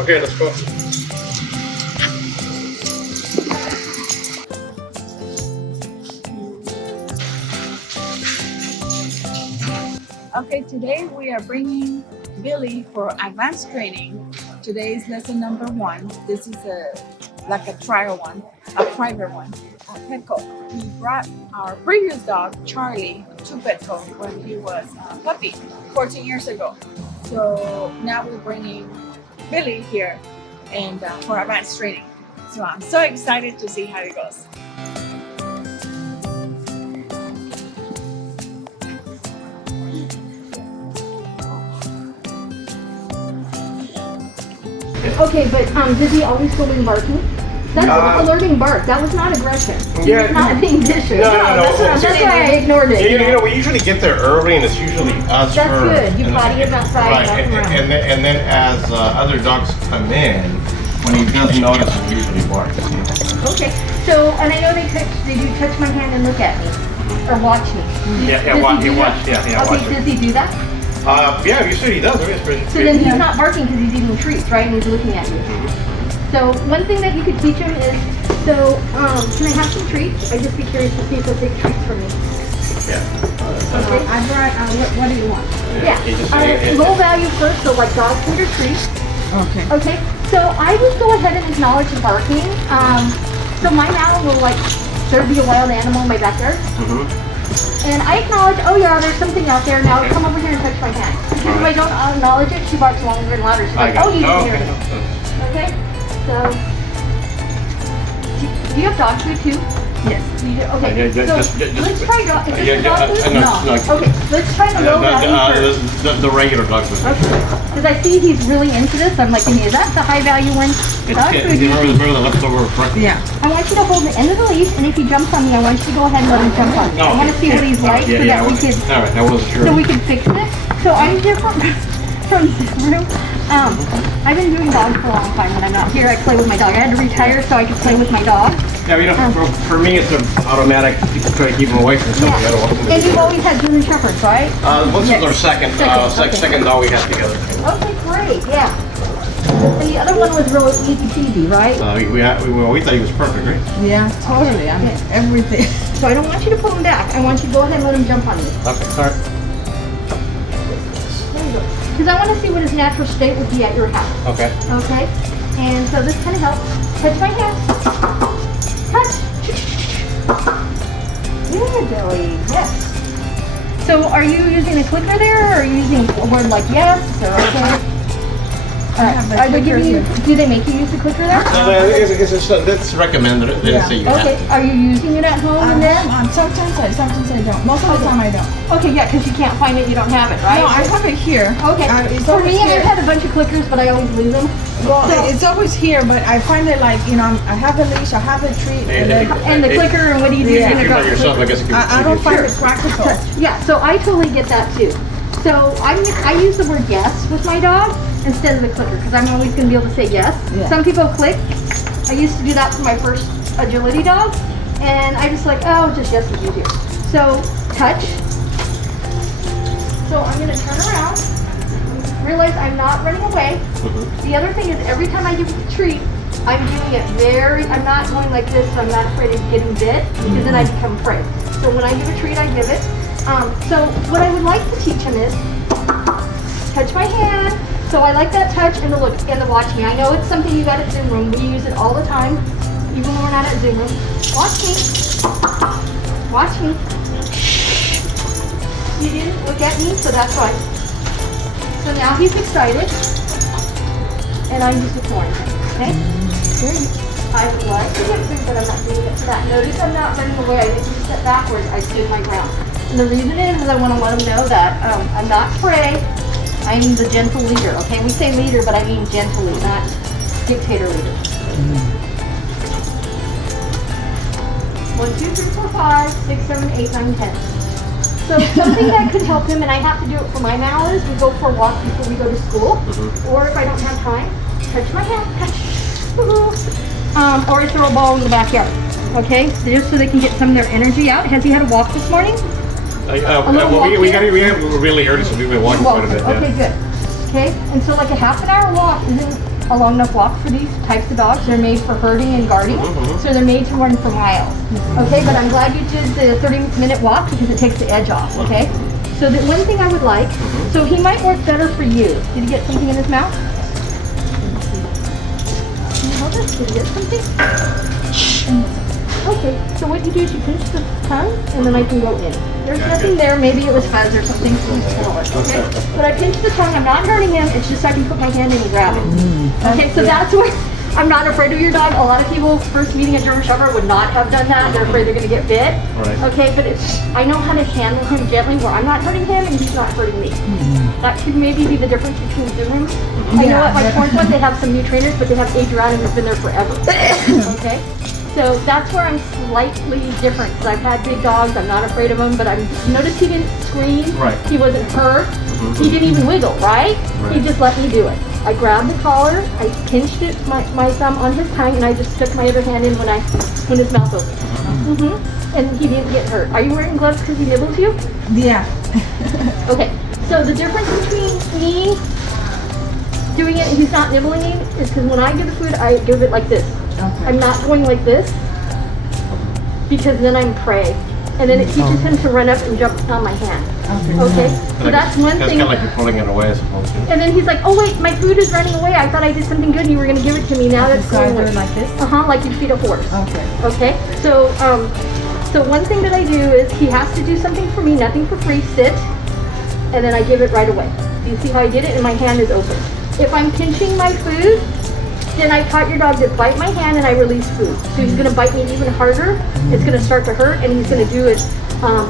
Okay, let's go. Okay, today we are bringing Billy for advanced training. Today is lesson number 1. This is like a trial one, a private one at Petco. We brought our previous dog, Charlie, to Petco when he was a puppy 14 years ago. So now we're bringing Billy here and for advanced training. So I'm so excited to see how it goes. Okay, but does he always go in barking? That's alerting bark. That was not aggression. Yeah, He's not being vicious. No. That's why I ignored it. You know, we usually get there early, and it's usually us. That's good. You potty him outside. Right, and then as other dogs come in, when he doesn't notice, he usually barks. Okay. So, and I know they do touch my hand and look at me or watch me. Watch. Okay, does he do that? Yeah, you said he does. So then he's not barking because he's eating treats, right? And he's looking at you. So one thing that you could teach him is, can I have some treats? I'd just be curious to see if he'll take treats from me. Yeah. Okay. I brought, what do you want? Yeah. Low value first, so like dog food or treats. Okay. Okay. So I would go ahead and acknowledge the barking. So my now will there'd be a wild animal in my backyard. And I acknowledge, oh yeah, there's something out there. Now come over here and touch my hand. Because if I don't acknowledge it, she barks longer and louder. She's like, oh, you didn't hear it. Okay? So, do you have dog food too? Yes. You do? Okay. Let's try dog food. No. Okay, let's try the low value first. The regular dog food. Okay. Because I see he's really into this. I'm like, is that the high value one? Dog food. Remember the leftover breakfast? Yeah. I want you to hold the end of the leash, and if he jumps on me, I want you to go ahead and let him jump on me. I want to see what he's like so that we can. All right, I wasn't sure. So we can fix it. So I'm different from this room. I've been doing dogs for a long time. When I'm not here, I play with my dog. I had to retire so I could play with my dog. Yeah, you know, for me, it's an automatic. You can try to keep them away from something. Yeah. And you've always had German Shepherds, right? This is our second dog we had together. Okay, great. Yeah. And the other one was real easy peasy, right? We thought he was perfect, right? Yeah, totally. I mean, everything. So I don't want you to pull him back. I want you to go ahead and let him jump on you. Okay, sorry. There you go. Because I want to see what his natural state would be at your house. Okay. Okay. And so this kind of helps. Touch my hand. Touch. Good, Billy. Yes. So are you using a clicker there, or are you using a word like yes or okay? Are they giving you? Do they make you use the clicker there? That's recommended. They didn't say you have to. Are you using it at home and then? Sometimes I don't. Most of the time I don't. Okay, yeah, because you can't find it, you don't have it, right? No, I have it here. Okay. For me, I've had a bunch of clickers, but I always lose them. Well, it's always here, but I find it like, you know, I have a leash, I have a treat, and the clicker, and what do you do? If you by yourself, I guess. I don't find it practical. Yeah, so I totally get that too. So I use the word yes with my dog instead of the clicker because I'm always going to be able to say yes. Yeah. Some people click. I used to do that for my first agility dog, and I just like, oh, just yes is easier. So touch. So I'm going to turn around. Realize I'm not running away. The other thing is every time I give it the treat, I'm doing it I'm not going like this, so I'm not afraid of getting bit because then I become afraid. So when I give a treat, I give it. So what I would like to teach him is touch my hand. So I like that touch and the look and the watch me. I know it's something you got at Zoom Room. We use it all the time, even when we're not at Zoom Room. Watch me. Watch me. You didn't look at me, so that's why. So now he's excited, and I'm just ignoring him. Okay? I would like to get food, but I'm not doing it for that. Notice I'm not running away. I didn't just step backwards. I stood my ground. And the reason is I want to let him know that I'm not prey. I'm the gentle leader. Okay, we say leader, but I mean gently, not dictator leader. 1, 2, 3, 4, 5, 6, 7, 8, 9, 10. So something that could help him, and I have to do it for my Mal, is we go for a walk before we go to school, or if I don't have time, touch my hand, touch, or I throw a ball in the backyard. Okay, just so they can get some of their energy out. Has he had a walk this morning? We have really early, so we've been walking quite a bit. Okay, good. Okay, and so like a half an hour walk isn't a long enough walk for these types of dogs. They're made for herding and guarding, so they're made to run for miles. Okay, but I'm glad you did the 30-minute walk because it takes the edge off, okay? So the one thing I would like, so he might work better for you. Did he get something in his mouth? Can you hold it? Did he get something? Okay, so what you do is you pinch the tongue and then I can go in. There's nothing there, maybe it was fuzz or something, so we swallow it, okay? But I pinch the tongue, I'm not hurting him, it's just I can put my hand in and grab it. Okay, so that's where I'm not afraid of your dog. A lot of people first meeting a German Shepherd would not have done that. They're afraid they're gonna get bit. Okay, but I know how to handle him gently where I'm not hurting him and he's not hurting me. That could maybe be the difference between Zoom. I know at my fourth one they have some new trainers, but they have age around and have been there forever. Okay? So that's where I'm slightly different because I've had big dogs. I'm not afraid of them, but notice he didn't scream. He wasn't hurt. He didn't even wiggle, right? He just let me do it. I grabbed the collar, I pinched it, my thumb on his tongue, and I just stuck my other hand in when his mouth opened. And he didn't get hurt. Are you wearing gloves because he nibbles you? Yeah. Okay. So the difference between me doing it and he's not nibbling me is because when I give the food, I give it like this. I'm not going like this because then I'm prey. And then it teaches him to run up and jump on my hand. Okay? So that's one thing. It's kind of like you're pulling it away, I suppose. And then he's like, oh wait, my food is running away. I thought I did something good and you were going to give it to me. Now that's going away. Like this? Like you feed a horse. Okay. Okay? So, so one thing that I do is he has to do something for me, nothing for free, sit, and then I give it right away. Do you see how I did it? And my hand is open. If I'm pinching my food, then I taught your dog to bite my hand and I release food. So he's gonna bite me even harder. It's gonna start to hurt and he's gonna do it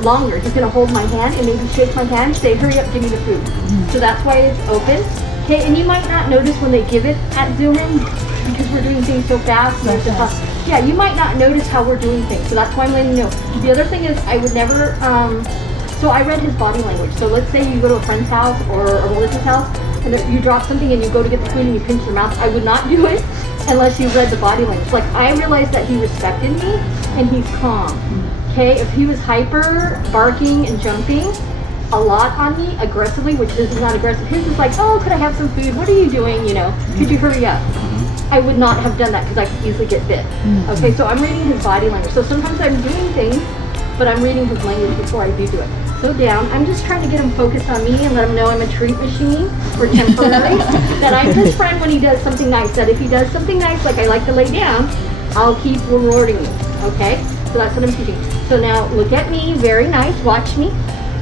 longer. He's gonna hold my hand and maybe shake my hand, say, hurry up, give me the food. So that's why it's open. Okay, and you might not notice when they give it at Zoom in because we're doing things so fast. Yeah, you might not notice how we're doing things. So that's why I'm letting you know. The other thing is I would never, so I read his body language. So let's say you go to a friend's house or a relative's house and you drop something and you go to get the food and you pinch your mouth. I would not do it unless you read the body language. Like I realized that he respected me and he's calm. Okay, if he was hyper, barking and jumping a lot on me aggressively, which this is not aggressive, his is like, oh, could I have some food? What are you doing? You know, could you hurry up? I would not have done that because I could easily get bit. Okay, so I'm reading his body language. So sometimes I'm doing things, but I'm reading his language before I do it. So down, I'm just trying to get him focused on me and let him know I'm a treat machine for temporary. That I'm his friend when he does something nice. That if he does something nice, like I like to lay down, I'll keep rewarding you. Okay, so that's what I'm teaching. So now look at me, very nice, watch me.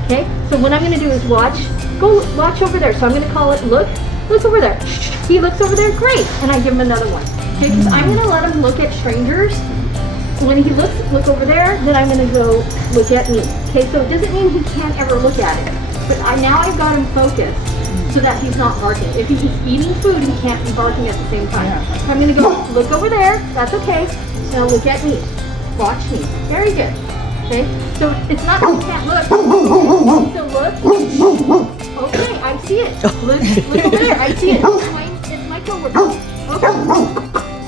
Okay, so what I'm gonna do is watch over there. So I'm gonna call it look over there. He looks over there, great, and I give him another one. Okay, because I'm gonna let him look at strangers. When he look over there, then I'm gonna go look at me. Okay, so it doesn't mean he can't ever look at it, but now I've got him focused so that he's not barking. If he's eating food, he can't be barking at the same time. So I'm gonna go look over there. That's okay. Now look at me. Watch me. Very good. Okay, so it's not that you can't look. So look. Okay, I see it. Look over there. I see it. It's my coworker. Okay.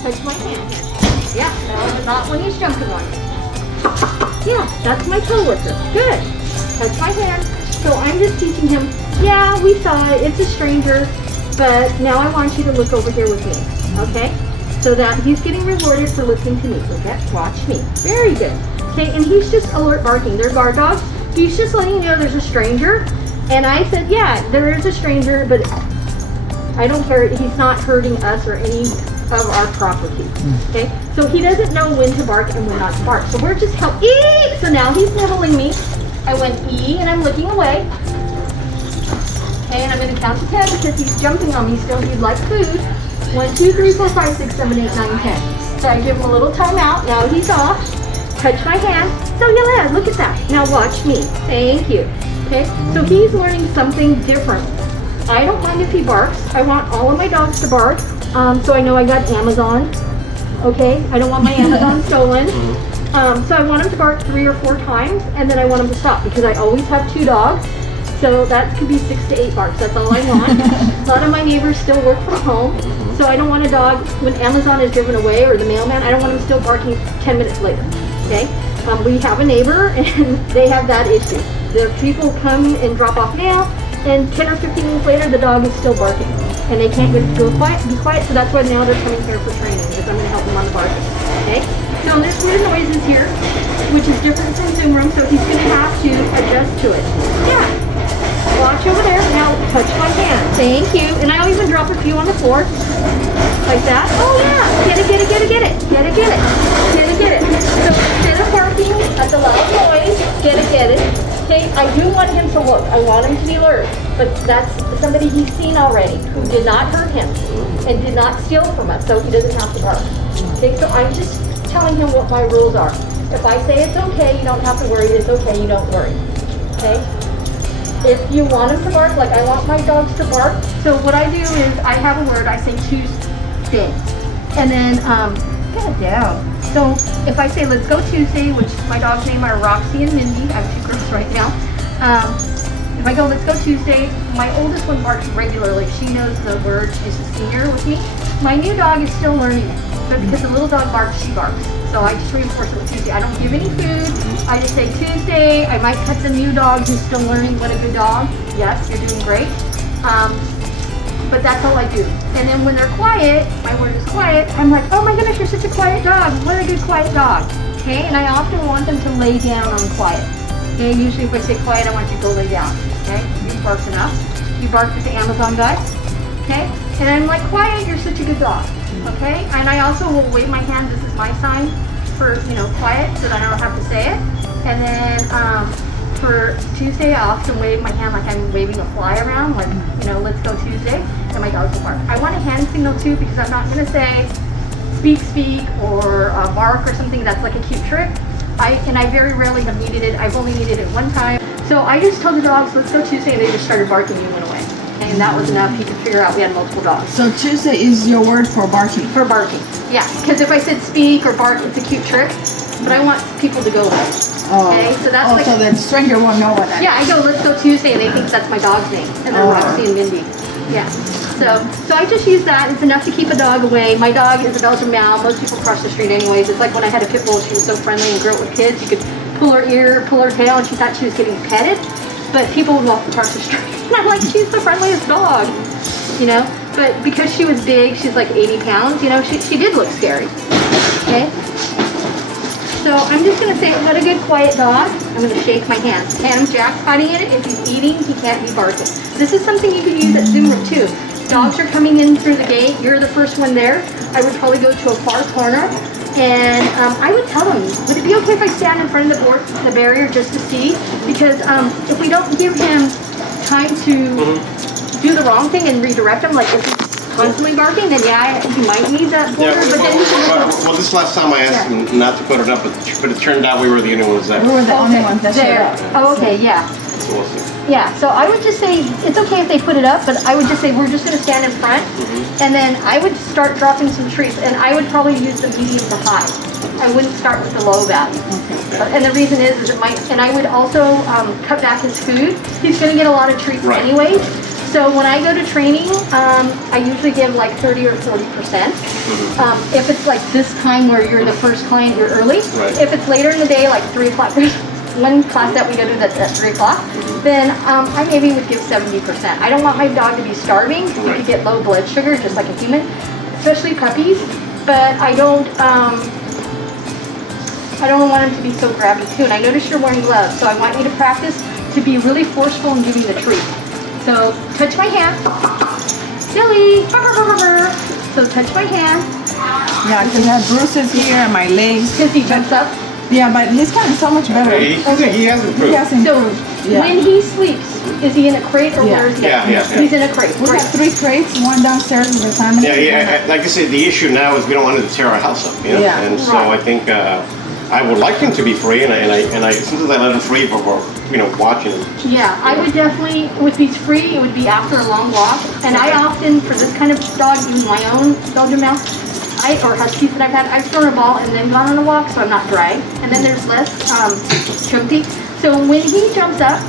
Touch my hand. Yeah, no, not when he's jumping on you. Yeah, that's my coworker. Good. Touch my hand. So I'm just teaching him, yeah, we saw it. It's a stranger, but now I want you to look over here with me. Okay? So that he's getting rewarded for listening to me. Look at, watch me. Very good. Okay, and he's just alert barking. They're guard dogs. He's just letting you know there's a stranger. And I said, yeah, there is a stranger, but I don't care. He's not hurting us or any of our property. Okay, so he doesn't know when to bark and when not to bark. So we're just E. So now he's nibbling me. I went E and I'm looking away. Okay, and I'm going to count to 10 because he's jumping on me still. He'd like food. 1, 2, 3, 4, 5, 6, 7, 8, 9, 10. So I give him a little time out. Now he's off. Touch my hand. So yeah, look at that. Now watch me. Thank you. Okay, so he's learning something different. I don't mind if he barks. I want all of my dogs to bark. So I know I got Amazon. Okay, I don't want my Amazon stolen. So I want him to bark 3 or 4 times, and then I want him to stop because I always have 2 dogs. So that could be 6 to 8 barks. That's all I want. A lot of my neighbors still work from home, so I don't want a dog when Amazon is driven away or the mailman. I don't want him still barking 10 minutes later. Okay, we have a neighbor and they have that issue. The people come and drop off mail, and 10 or 15 minutes later, the dog is still barking. and they can't get to be quiet, so that's why now they're coming here for training, because I'm gonna help them on the barking, okay? So there's weird noises here, which is different from Zoom room, so he's gonna have to adjust to it. Yeah, watch over there, now touch my hand, thank you, and I'll even drop a few on the floor, like that. Oh yeah, get it, get it, get it, get it, get it, get it, get it, get it. So instead of barking at the loud noise, get it, get it. Okay, I do want him to look. I want him to be alert. But that's somebody he's seen already who did not hurt him and did not steal from us, so he doesn't have to bark. Okay, so I'm just telling him what my rules are. If I say it's okay, you don't have to worry. It's okay, you don't worry. Okay? If you want him to bark, like I want my dogs to bark, so what I do is I have a word, I say Tuesday. And then, get down. So if I say, let's go Tuesday, which my dog's name are Roxy and Mindy, I have 2 girls right now. If I go, let's go Tuesday, my oldest one barks regularly. She knows the word, she's a senior with me. My new dog is still learning it. But because the little dog barks, she barks. So I just reinforce it with Tuesday. I don't give any food. I just say Tuesday. I might cut the new dog who's still learning what a good dog. Yes, you're doing great. But that's all I do. And then when they're quiet, my word is quiet, I'm like, oh my goodness, you're such a quiet dog. What a good quiet dog. Okay, and I often want them to lay down on quiet. Okay, usually if I say quiet, I want you to go lay down. Okay, you barked enough. You barked at the Amazon guy. Okay, and I'm like, quiet, you're such a good dog. Okay, and I also will wave my hand, this is my sign for, you know, quiet, so that I don't have to say it. And then, for Tuesday, I often wave my hand like I'm waving a fly around, like, you know, let's go Tuesday, and my dogs will bark. I want a hand signal too, because I'm not going to say speak, or bark or something. That's like a cute trick. I very rarely have needed it. I've only needed it one time. So I just told the dogs, let's go Tuesday, and they just started barking and went away. And that was enough. You could figure out we had multiple dogs. So Tuesday is your word for barking? For barking, yeah. Because if I said speak or bark, it's a cute trick, but I want people to go away. Oh. Okay, so that's like, so the stranger won't know what that is. yeah, I go, let's go Tuesday, and they think that's my dog's name, and they're Roxy and Mindy. Yeah. So I just use that. It's enough to keep a dog away. My dog is a Belgian Mal. Most people cross the street anyways. It's like when I had a pit bull, she was so friendly and grew up with kids. You could pull her ear, pull her tail, and she thought she was getting petted. But people would walk across the street. And I'm like, she's the friendliest dog, you know? But because she was big, she's like 80 pounds, you know, she did look scary, okay? So I'm just gonna say, what a good quiet dog. I'm gonna shake my hand. And I'm jackpotting it. If he's eating, he can't be barking. This is something you could use at Zoom room too. Dogs are coming in through the gate. You're the first one there. I would probably go to a far corner. And I would tell them, would it be okay if I stand in front of the barrier just to see? Because if we don't give him time to do the wrong thing and redirect him, like if he's constantly barking, then yeah, he might need that border. Yeah, but then he can well, this last time I asked him not to put it up, but it turned out we were the only ones that. We were the only ones that showed up. Oh, okay, yeah. So we'll see. Yeah, so I would just say, it's okay if they put it up, but I would just say, we're just gonna stand in front, and then I would start dropping some treats, and I would probably use the medium to high. I wouldn't start with the low value. And the reason is it might, and I would also cut back his food. He's gonna get a lot of treats anyways. So when I go to training, I usually give like 30 or 40%. If it's like this time where you're the first client, you're early. If it's later in the day, like 3 o'clock, there's one class that we go to that's at 3 o'clock, then I maybe would give 70%. I don't want my dog to be starving. He could get low blood sugar just like a human, especially puppies. But I don't want him to be so grabby too. And I notice you're wearing gloves, so I want you to practice to be really forceful in giving the treat. So touch my hand. Silly. So touch my hand. Yeah, because I have bruises here and my legs. Because he jumps up. Yeah, but he's gotten so much better. He has improved. He has improved. So when he sleeps, is he in a crate or where is he? Yeah. He's in a crate. We have 3 crates, one downstairs with the family. Yeah. Like I said, the issue now is we don't want him to tear our house up. You know? Yeah. And so I think I would like him to be free, and I sometimes I let him free before watching him. Yeah, I would definitely, if he's free, it would be after a long walk. And I often, for this kind of dog, even my own Belgian Mal, or Huskies that I've had, I've thrown a ball and then gone on a walk, so I'm not dry. And then there's less choking. So when he jumps up,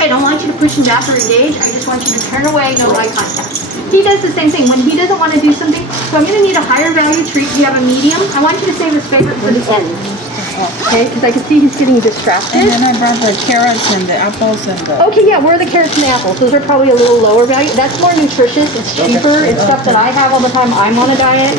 I don't want you to push him back or engage. I just want you to turn away, no eye contact. He does the same thing. When he doesn't want to do something, so I'm going to need a higher value treat. You have a medium. I want you to save his favorite for the end. Okay, because I can see he's getting distracted. And then I brought the carrots and the apples and the... Okay, yeah, where are the carrots and the apples? Those are probably a little lower value. That's more nutritious. It's cheaper. It's stuff that I have all the time. I'm on a diet.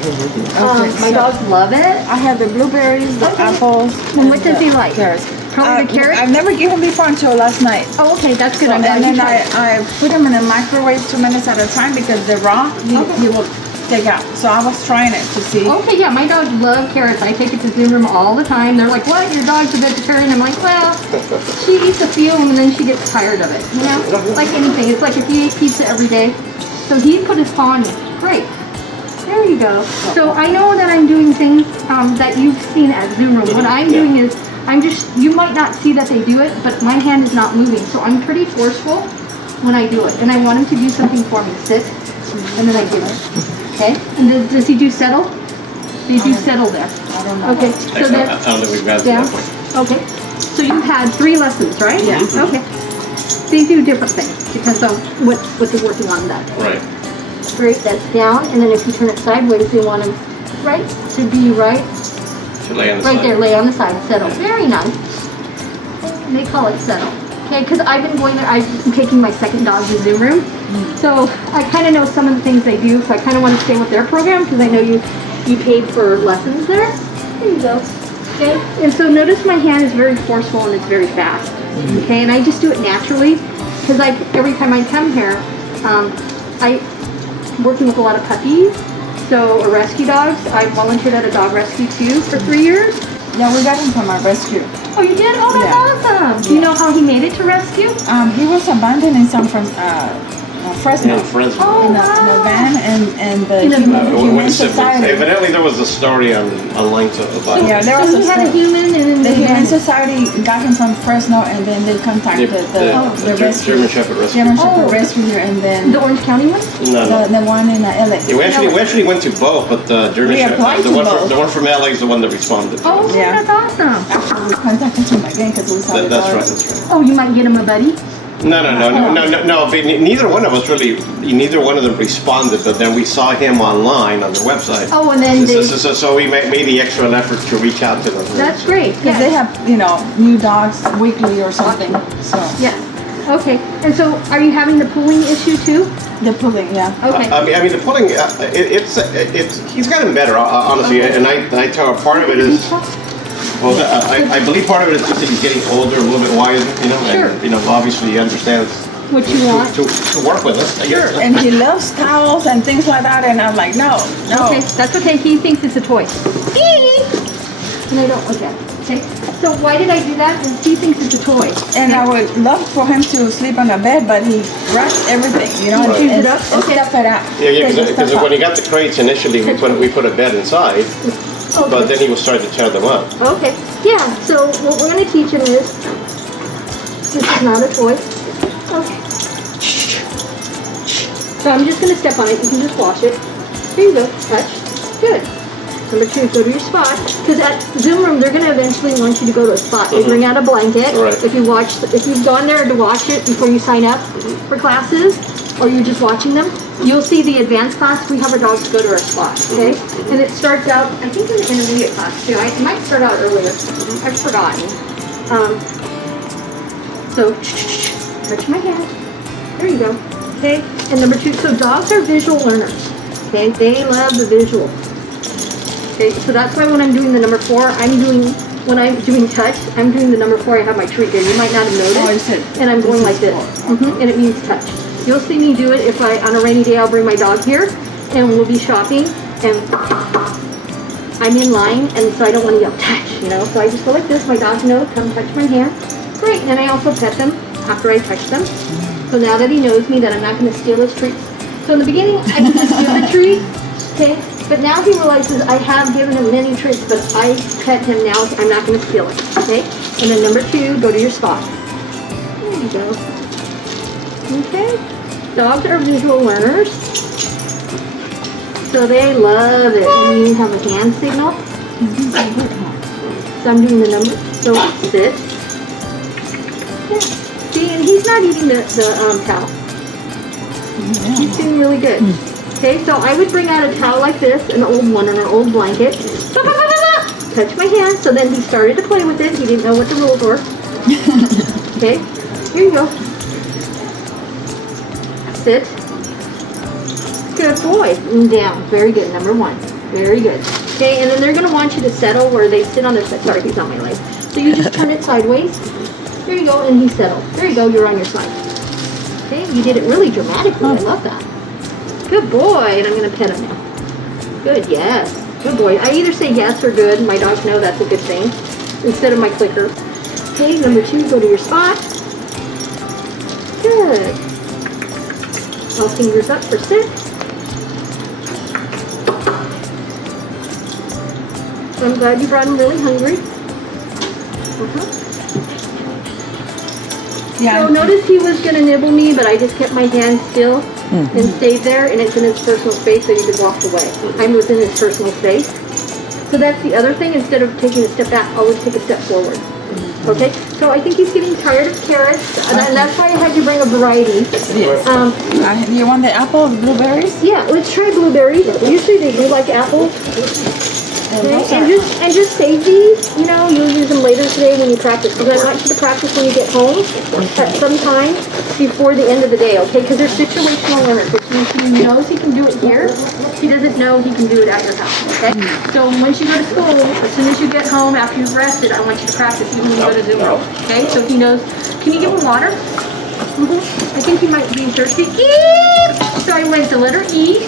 My dogs love it. I have the blueberries, the apples. And what does he like? Carrots. Probably the carrots? I've never given him before until last night. Oh, okay, that's good. So, I'm glad and you then tried. I put them in the microwave 2 minutes at a time because the raw, he will take out. So I was trying it to see. Okay, yeah, my dogs love carrots. I take it to Zoom room all the time. They're like, what? Your dog's a vegetarian? I'm like, well, she eats a few and then she gets tired of it. You know, like anything. It's like if you eat pizza every day. So he put his paw on you. Great. There you go. So I know that I'm doing things that you've seen at Zoom room. What I'm doing is, you might not see that they do it, but my hand is not moving. So I'm pretty forceful when I do it. And I want him to do something for me. Sit. And then I give him. Okay. And does he do settle? Do you do settle there? I don't know. Okay. So then, I don't think we've got to down. that point. Okay. So you've had 3 lessons, right? Yeah. Okay. They do different things. Depends on what they're working on that. Right. Great. That's down. And then if you turn it sideways, you want him right to be right. To lay on the Right side. there, lay on the side, settle. Very nice. And they call it settle. Okay, because I've been going there, I've been taking my second dog to Zoom room. So I kind of know some of the things they do, so I kind of want to stay with their program because I know you paid for lessons there. There you go. Okay, and so notice my hand is very forceful and it's very fast. Okay, and I just do it naturally because every time I come here, I'm working with a lot of puppies. So, or rescue dogs. I volunteered at a dog rescue too for 3 years. Yeah, we got him from our rescue. Oh, you did? Oh, that's awesome. Do you know how he made it to rescue? He was abandoned in Fresno. In Fresno. Oh, In a van and the In a van. Humane Society. Evidently, there was a story online about Yeah, there was So a he had a story. human and then The Humane Society got him from Fresno, and then they contacted the rescue. German Shepherd Rescue. German Shepherd Oh. Rescue here, and then the Orange County one? No. the one in LA. Yeah, we actually went to both, but the German We Shepherd, applied to both. the one from LA is the one that responded. to Oh, us. Yeah. that's awesome. After we contacted him again because we saw the That's dog. right. That's right. Oh, you might get him a buddy? No. But neither one of us really, neither one of them responded. But then we saw him online on their website. Oh, and then they... So we made the extra effort to reach out to them. That's great. Because they have, new dogs weekly or something. So Yeah. Okay. And so are you having the pulling issue too? the pulling, yeah. Okay. I mean, the pulling, he's gotten better, honestly. And I tell her part of it is, well, I believe part of it is just that he's getting older, a little bit wiser, Sure. and obviously he understands What you want? to work with us. I guess. Sure. And he loves towels and things like that, and I'm like, no. Okay, that's okay. He thinks it's a toy. And I don't look at it. Okay. So why did I do that? Because he thinks it's a toy. And I would love for him to sleep on the bed, but he grabs everything, and chews it up? and Okay. stuff it out. Yeah, Takes because stuff when he out. got the crates initially, we put a bed inside, but then he was starting to tear them up. Okay. Yeah, so what we're going to teach him is, this is not a toy. Okay. So I'm just going to step on it. You can just wash it. There you go. Touch. Good. Number 2, go to your spot. Because at Zoom room, they're going to eventually want you to go to a spot. They bring out a blanket. Right. If you've gone there to watch it before you sign up for classes, or you're just watching them, you'll see the advanced class. We have our dogs go to our spot, okay? And it starts out, I think in the intermediate class too. It might start out earlier. I've forgotten. So, touch my hand. There you go. Okay? And number 2, so dogs are visual learners. Okay? They love the visual. Okay? So that's why when I'm doing the number 4, when I'm doing touch, I'm doing the number 4. I have my treat there. You might not have noticed. Oh, you said and I'm going like this this. is 4. And it means touch. You'll see me do it if on a rainy day, I'll bring my dog here and we'll be shopping and I'm in line and so I don't want to yell touch, So I just go like this. My dogs know, come touch my hand. Great. And I also pet them after I touch them. So now that he knows me, that I'm not going to steal his treats. So in the beginning, I didn't steal the treat. Okay. But now he realizes I have given him many treats, but I pet him now. I'm not going to steal it. Okay. And then number 2, go to your spot. There you go. Okay. Dogs are visual learners. So they love it when you have a hand signal. So I'm doing the number. So sit. Yeah. See, and he's not eating the towel. He's doing really good. Okay, so I would bring out a towel like this, an old one, or an old blanket. touch my hand. So then he started to play with it. He didn't know what the rules were. Okay, here you go. Sit. Good boy. And down. Very good. Number 1. Very good. Okay, and then they're going to want you to settle where they sit on their side. Sorry, he's on my leg. So you just turn it sideways. There you go, and he settled. There you go, you're on your side. Okay, you did it really dramatically. I love that. Good boy, and I'm going to pet him now. Good, yes. Good boy. I either say yes or good. My dogs know that's a good thing instead of my clicker. Okay, number 2, go to your spot. Good. All fingers up for sit. I'm glad you brought him really hungry. Yeah. So notice he was going to nibble me, but I just kept my hand still and stayed there, and it's in his personal space, so he just walked away. I was in his personal space. So that's the other thing. Instead of taking a step back, always take a step forward. Okay? So I think he's getting tired of carrots, and that's why I had to bring a variety. Yes. You want the apple or blueberries? Yeah, let's try blueberries. Usually they do like apples. Okay, and just save these, you know, you'll use them later today when you practice. Because I want you to practice when you get home at some time before the end of the day, okay? Because there's situational limits. If he knows he can do it here, he doesn't know he can do it at your house, okay? So once you go to school, as soon as you get home after you've rested, I want you to practice even when you go to Zoom room, okay? So he knows, can you give him water? I think he might be thirsty. So I went the letter E.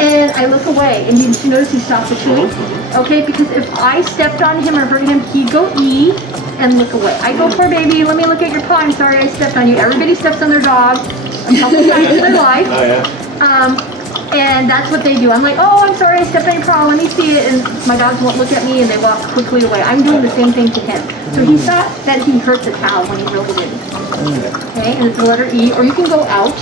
And I look away, and you notice he stopped the chewing, okay? Because if I stepped on him or hurt him, he'd go E and look away. I go, poor baby, let me look at your paw. I'm sorry I stepped on you. Everybody steps on their dog a couple times in their life. Oh, yeah. And that's what they do. I'm like, oh, I'm sorry I stepped on your paw. Let me see it. And my dogs won't look at me, and they walk quickly away. I'm doing the same thing to him. So he thought that he hurt the cow when he really didn't. Okay, and it's the letter E, or you can go ouch.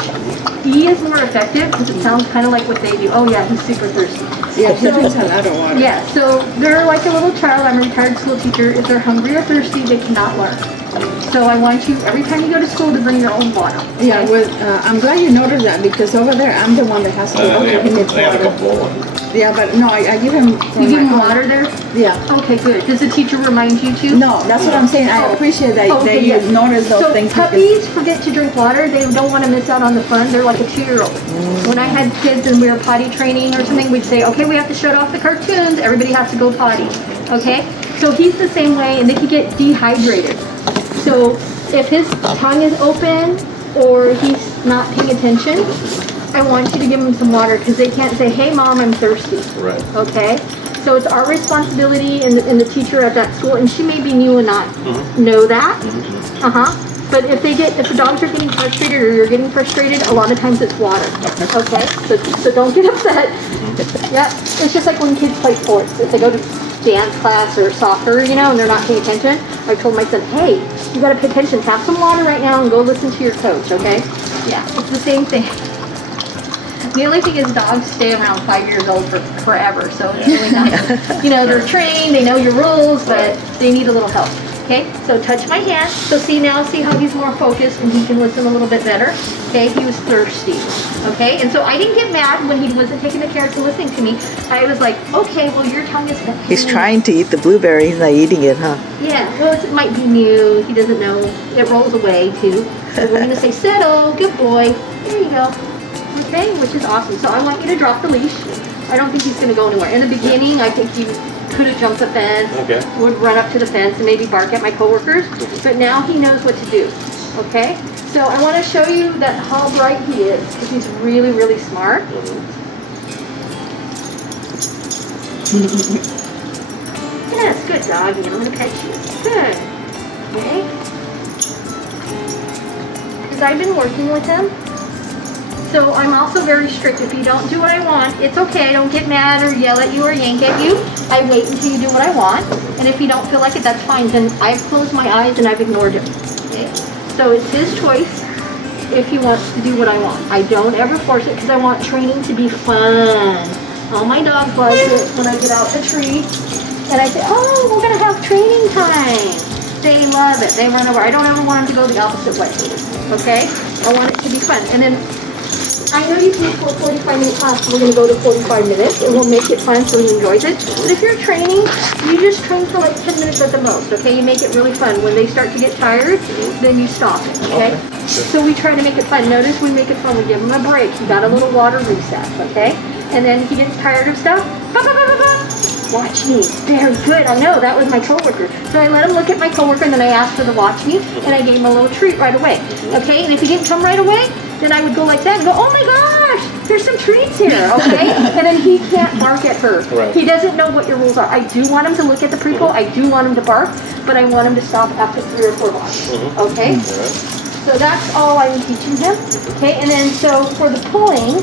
E is more effective because it sounds kind of like what they do. Oh yeah, he's super thirsty. Yeah, he drinks a lot of water. Yeah, so they're like a little child. I'm a retired school teacher. If they're hungry or thirsty, they cannot learn. So I want you, every time you go to school, to bring your own water. Okay? Yeah, well, I'm glad you noticed that because over there, I'm the one that has to go. He needs They have a water. couple of them. Yeah, but no, I give him. You give him water there? Yeah. Okay, good. Does the teacher remind you to? No, that's what I'm saying. I appreciate that, that you yes. notice those so things. Puppies forget to drink water. They don't want to miss out on the fun. They're like a 2-year-old. When I had kids and we were potty training or something, we'd say, okay, we have to shut off the cartoons. Everybody has to go potty. Okay? So he's the same way, and they could get dehydrated. So if his tongue is open or he's not paying attention, I want you to give him some water because they can't say, hey, Mom, I'm thirsty. Right. Okay? So it's our responsibility and the teacher at that school, and she may be new and not know that. But if the dogs are getting frustrated or you're getting frustrated, a lot of times it's water. Okay? So don't get upset. Yeah. It's just like when kids play sports. If they go to dance class or soccer, you know, and they're not paying attention, I told my son, hey, you gotta pay attention. Have some water right now and go listen to your coach, okay? Yeah, it's the same thing. The only thing is dogs stay around 5 years old for forever, so it's really nice. You know, they're trained, they know your rules, but they need a little help. Okay, so touch my hand. So see how he's more focused and he can listen a little bit better. Okay, he was thirsty. Okay, and so I didn't get mad when he wasn't taking the carrots and listening to me. I was like, okay, well your tongue is... He's trying to eat the blueberry, he's not eating it, huh? Yeah, well it might be new, he doesn't know. It rolls away too. So we're gonna say, settle, good boy. There you go. Okay, which is awesome. So I want you to drop the leash. I don't think he's going to go anywhere. In the beginning, I think he could have jumped the fence, would run up to the fence and maybe bark at my coworkers, but now he knows what to do. Okay? So I want to show you that how bright he is because he's really, really smart. Yes, good doggy. I'm going to pet you. Good. Okay? Because I've been working with him. So I'm also very strict. If you don't do what I want, it's okay. I don't get mad or yell at you or yank at you. I wait until you do what I want. And if you don't feel like it, that's fine. Then I've closed my eyes and I've ignored him. Okay? So it's his choice if he wants to do what I want. I don't ever force it because I want training to be fun. All my dogs like it when I get out the tree. And I say, oh, we're going to have training time. They love it. They run over. I don't ever want them to go the opposite way. Okay? I want it to be fun. And then I know you can for a 45-minute class, so we're going to go to 45 minutes, and we'll make it fun so he enjoys it. But if you're training, you just train for like 10 minutes at the most, okay? You make it really fun. When they start to get tired, then you stop it, okay? So we try to make it fun. Notice we make it fun. We give him a break. He got a little water recess, okay? And then he gets tired of stuff. Ba, ba, ba, ba, ba. Watch me. Very good. I know, that was my coworker. So I let him look at my coworker, and then I asked her to watch me, and I gave him a little treat right away. Okay? And if he didn't come right away, then I would go like that and go, oh my gosh, there's some treats here, okay? And then he can't bark at her. Right. He doesn't know what your rules are. I do want him to look at the pre-pull. I do want him to bark, but I want him to stop after 3 or 4 barks. Okay? So that's all I'm teaching him. Okay? And then so for the pulling,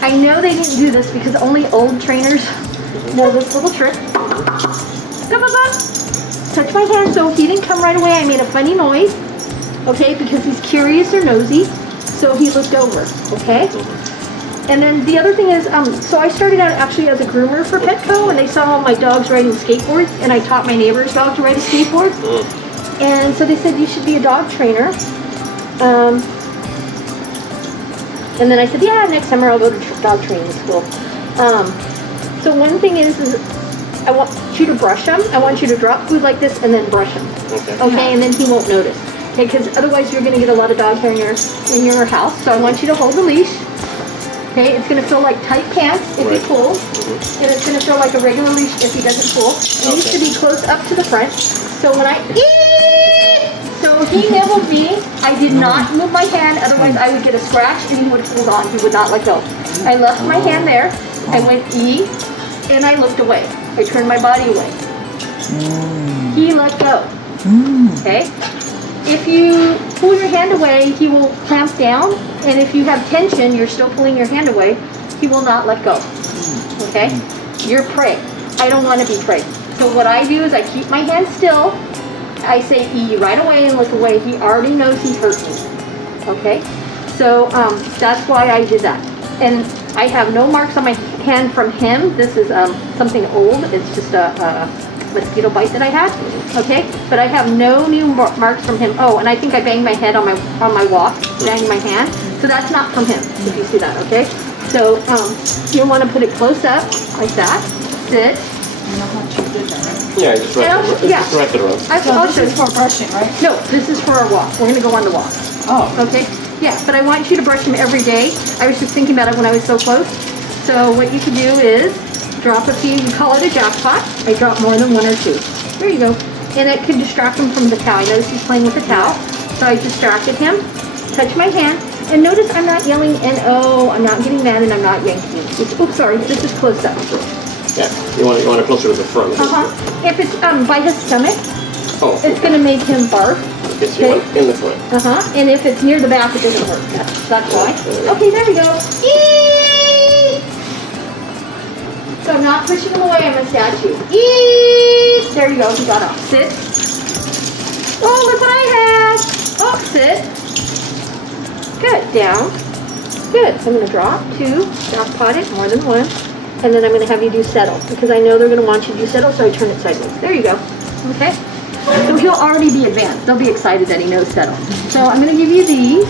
I know they didn't do this because only old trainers know this little trick. Touch my hand. So he didn't come right away. I made a funny noise, okay, because he's curious or nosy. So he looked over, okay? And then the other thing is, so I started out actually as a groomer for Petco, and they saw my dogs riding skateboards, and I taught my neighbor's dog to ride a skateboard. And so they said, you should be a dog trainer. And then I said, yeah, next summer I'll go to dog training school. So one thing is I want you to brush him. I want you to drop food like this and then brush him. Okay, and then he won't notice. Okay, because otherwise you're going to get a lot of dog hair in your house. So I want you to hold the leash. Okay, it's going to feel like tight pants if he pulls, and it's going to feel like a regular leash if he doesn't pull. It needs to be close up to the front. So when I so he nibbled me, I did not move my hand, otherwise I would get a scratch and he would hold on. He would not let go. I left my hand there. I went and I looked away. I turned my body away. He let go. Okay? If you pull your hand away, he will clamp down. And if you have tension, you're still pulling your hand away, he will not let go. Okay? You're prey. I don't want to be prey. So what I do is I keep my hand still. I say E right away and look away. He already knows he hurt me. Okay? So that's why I did that. And I have no marks on my hand from him. This is something old. It's just a mosquito bite that I had. Okay? But I have no new marks from him. Oh, and I think I banged my head on my walk, banged my hand. So that's not from him, if you see that, okay? So you want to put it close up, like that. Sit. You know how you did that, right? Yeah, just wrap it around. So this is for brushing, right? No, this is for our walk. We're going to go on the walk. Oh. Okay? Yeah, but I want you to brush him every day. I was just thinking about it when I was so close. So what you can do is drop a few, you call it a jackpot. I drop more than 1 or 2. There you go. And it could distract him from the towel. I noticed he's playing with the towel. So I distracted him, touch my hand, and notice I'm not yelling N-O, I'm not getting mad, and I'm not yanking. Oops, sorry, this is close up. Yeah, you want it closer to the front. If it's by his stomach, it's going to make him barf. It's in the front. And if it's near the back, it doesn't hurt. That's why. Okay, there we go. Eee! So I'm not pushing him away, I'm a statue. Eee! There you go, he got up. Sit. Oh, look what I have. Oh, sit. Good, down. Good, so I'm going to drop 2, jackpot it, more than 1. And then I'm going to have you do settle, because I know they're going to want you to do settle, so I turn it sideways. There you go. Okay? So he'll already be advanced. They'll be excited that he knows settle. So I'm going to give you these.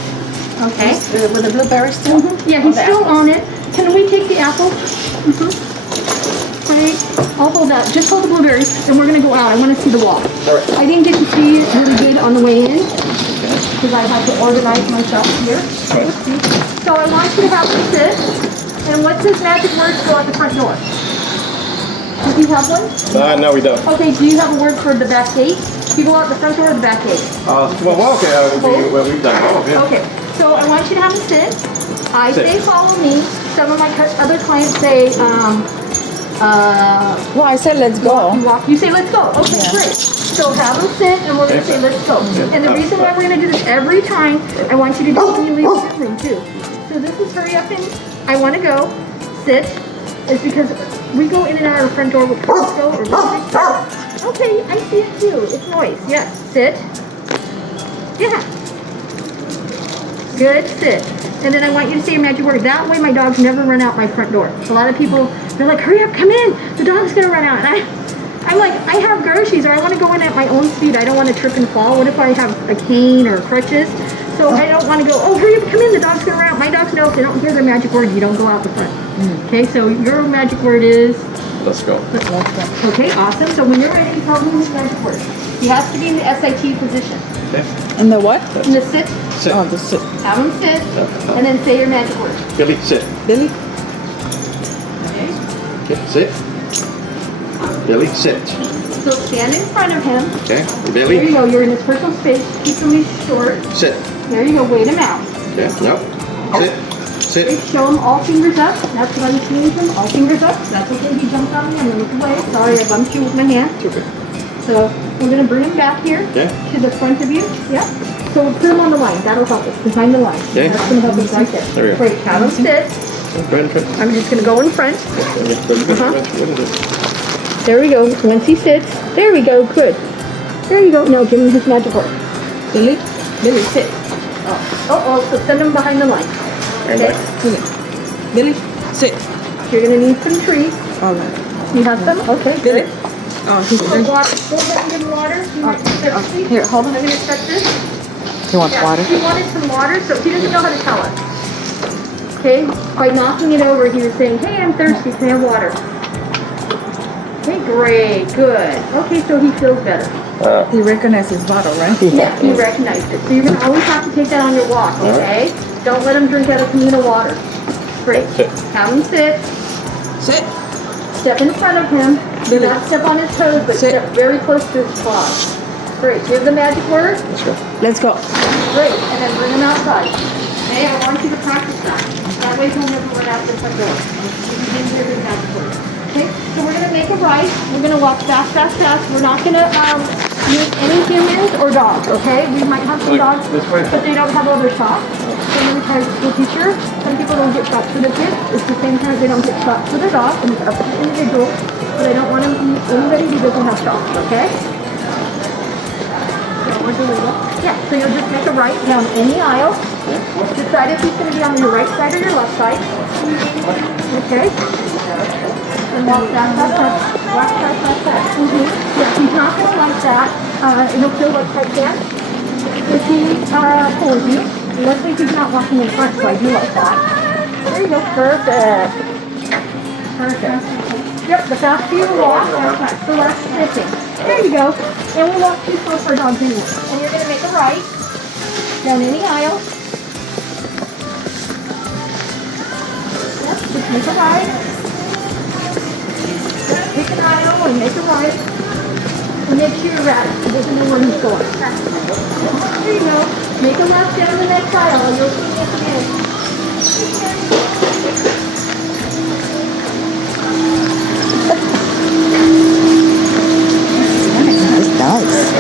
Okay. With the blueberry still? Yeah, he's still on it. Can we take the apple? Right. I'll hold that. Just hold the blueberries, and we're going to go out. I want to see the walk. All right. I didn't get to see it really good on the way in, because I had to organize myself here. So I want you to have him sit. And what's his magic word to go out the front door? Do you have one? No, we don't. Okay, do you have a word for the back gate? You go out the front door or the back gate? We've done both, yeah. Okay, so I want you to have him sit. I say follow me. Some of my other clients say, Well, I said let's go. You say let's go. Okay, great. So have him sit, and we're going to say let's go. And the reason why we're going to do this every time, I want you to do it when you leave the room too. So this is hurry up and I want to go, sit, is because we go in and out of the front door with Petco or music. Okay, I see it too. It's noise. Yes, sit. Yeah. Good, sit. And then I want you to say a magic word. That way my dogs never run out my front door. So a lot of people, they're like, hurry up, come in. The dog's going to run out. And I'm like, I have groceries, or I want to go in at my own speed. I don't want to trip and fall. What if I have a cane or crutches? So I don't want to go, oh, hurry up, come in, the dog's going to run out. My dogs know if they don't hear their magic word, you don't go out the front. Okay, so your magic word is? Let's go. Okay, awesome. So when you're ready, tell him his magic word. He has to be in the SIT position. Okay. And the what? In the sit. Sit. Oh, the sit. Have him sit, and then say your magic word. Billy, sit. Billy? Okay. Okay, sit. Billy, sit. So stand in front of him. Okay. There you Billy, go. You're in his personal space. Keep the leash short. sit. There you go. Wait him out. Okay. No. Sit. Okay, Sit. show him all fingers up. That's what I'm seeing him. All fingers up. That's okay. He jumped on me. I'm gonna look away. Sorry, I bumped you with my hand. It's okay. So we're gonna bring him back here Okay. to the front of you. Yeah. So we'll put him on the line. That'll help us. Behind the line. Okay. That's gonna help us right there. There we go. Great. Have him sit. Go ahead and fit. I'm just gonna go in front. What is it? There we go. Once he sits, there we go. Good. There you go. Now give him his magic word. Billy? Billy, sit. Oh, so send him behind the line. Okay. Billy? Sit. You're gonna need some trees. All right. You have some? Okay, Billy? good. Oh, he's So there. water. Go ahead and give him water. He wants some thirsty. Here, hold on. I'm gonna set this. He wants Yeah, water? he wanted some water, so he doesn't know how to tell us. Okay, by knocking it over, he was saying, hey, I'm thirsty, can I have water? Okay, great, good. Okay, so he feels better. He recognizes his bottle, right? Yeah, he recognized it. So you're gonna always have to take that on your walk, okay? Don't let him drink out of communal water. Great. Sit. Have him sit. Sit. Step in front of him. Do Billy. not step on his toes, but Sit. step very close to his claws. Great. Give the magic word. Let's go. Let's go. Great. And then bring him outside. Okay, I want you to practice that. That way he'll never run out the front door. If you didn't hear his magic word. Okay, so we're gonna make a right. We're gonna walk fast, fast, fast. We're not gonna use any humans or dogs, okay? We might have some dogs, this way. but they don't have other shots. So I'm gonna try school teacher. Some people don't get shots for their kids. It's the same time they don't get shots for their dog, and it's up to the individual. But I don't want to eat anybody who doesn't have shots, okay? Yeah, so you'll just make a right down any aisle. Decide if he's going to be on your right side or your left side. Okay? And walk fast, fast, fast. Walk fast, fast, fast. Yeah, he's not going to like that. It'll feel like tight pants. If he pulls you, luckily he's not walking in front, so I do like that. There you go. Perfect. Perfect. Yep, the faster you walk, that's the less sniffing. There you go. And we walk too slow for dogs anyway. And you're going to make a right down any aisle. Yep, just make a right. Pick an aisle and make a right. And make sure you're at it. He doesn't know where he's going. There you go. Make a left down the next aisle. You'll see it at the end. That's nice.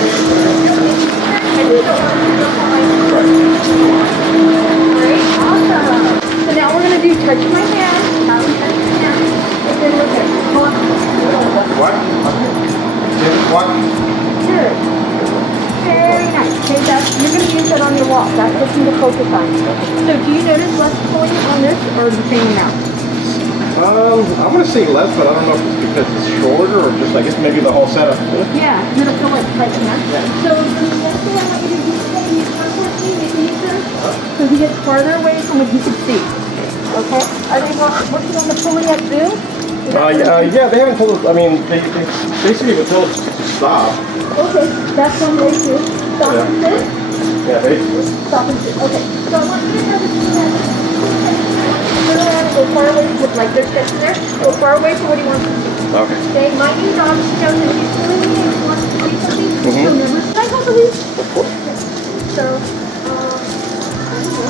Great, awesome. So now we're going to do touch my hand. Now we touch my hand. And then look at it. Hold on. What? What? Good. Very nice. Okay, you're going to use that on your walk. That's what you to focus on. So do you notice less pulling on this or the same amount? I'm gonna say less, but I don't know if it's because it's shorter or just I guess maybe the whole setup. Yeah, it'll feel like that. So the next thing I want you to do is use 114, making use so he gets farther away from what he can see. Okay? Are they working on the pulling at Zoom? Yeah, they haven't told us. I mean, they basically would tell us to stop. Okay, that's one way too. Stop and sit. Yeah, basically. Stop and sit. Okay. So I want you to have this turn around and go far away with like this sitting there. Go far away from what he wants to see. Okay. Okay, my new dog knows that he's feeling me and he wants to see something. So never should I hold the leash? Of course. So, I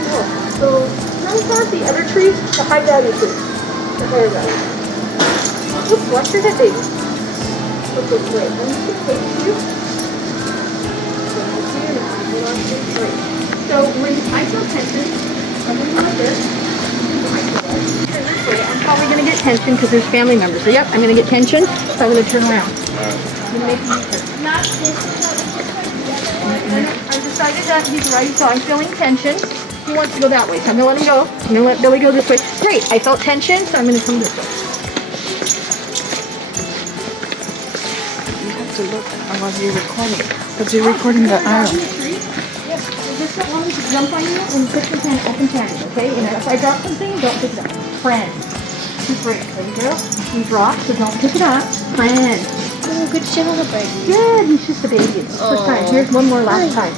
know. So, turns out the other trees, the high value trees. The higher value. Oops, watch your head, baby. Okay, great. Let me just take you. Great. So, when I feel tension, I'm going to do like this. I'm probably going to get tension because there's family members. So, yep, I'm going to get tension. So, I'm going to turn around. I'm going to make a U-turn. Not I decided that he's right, so I'm feeling tension. He wants to go that way, so I'm going to let him go. I'm going to let Billy go this way. Great, I felt tension, so I'm going to come this way. You have to look while you're recording. Because you're recording the aisle. Yes. just don't want him to jump on you and put your hand open-handed, okay? And if I drop something, don't pick it up. Friend. Good break. There you go. You drop, so don't pick it up. Friend. Oh, good job, baby. Good. He's just a baby. It's the first time. Here's one more last time.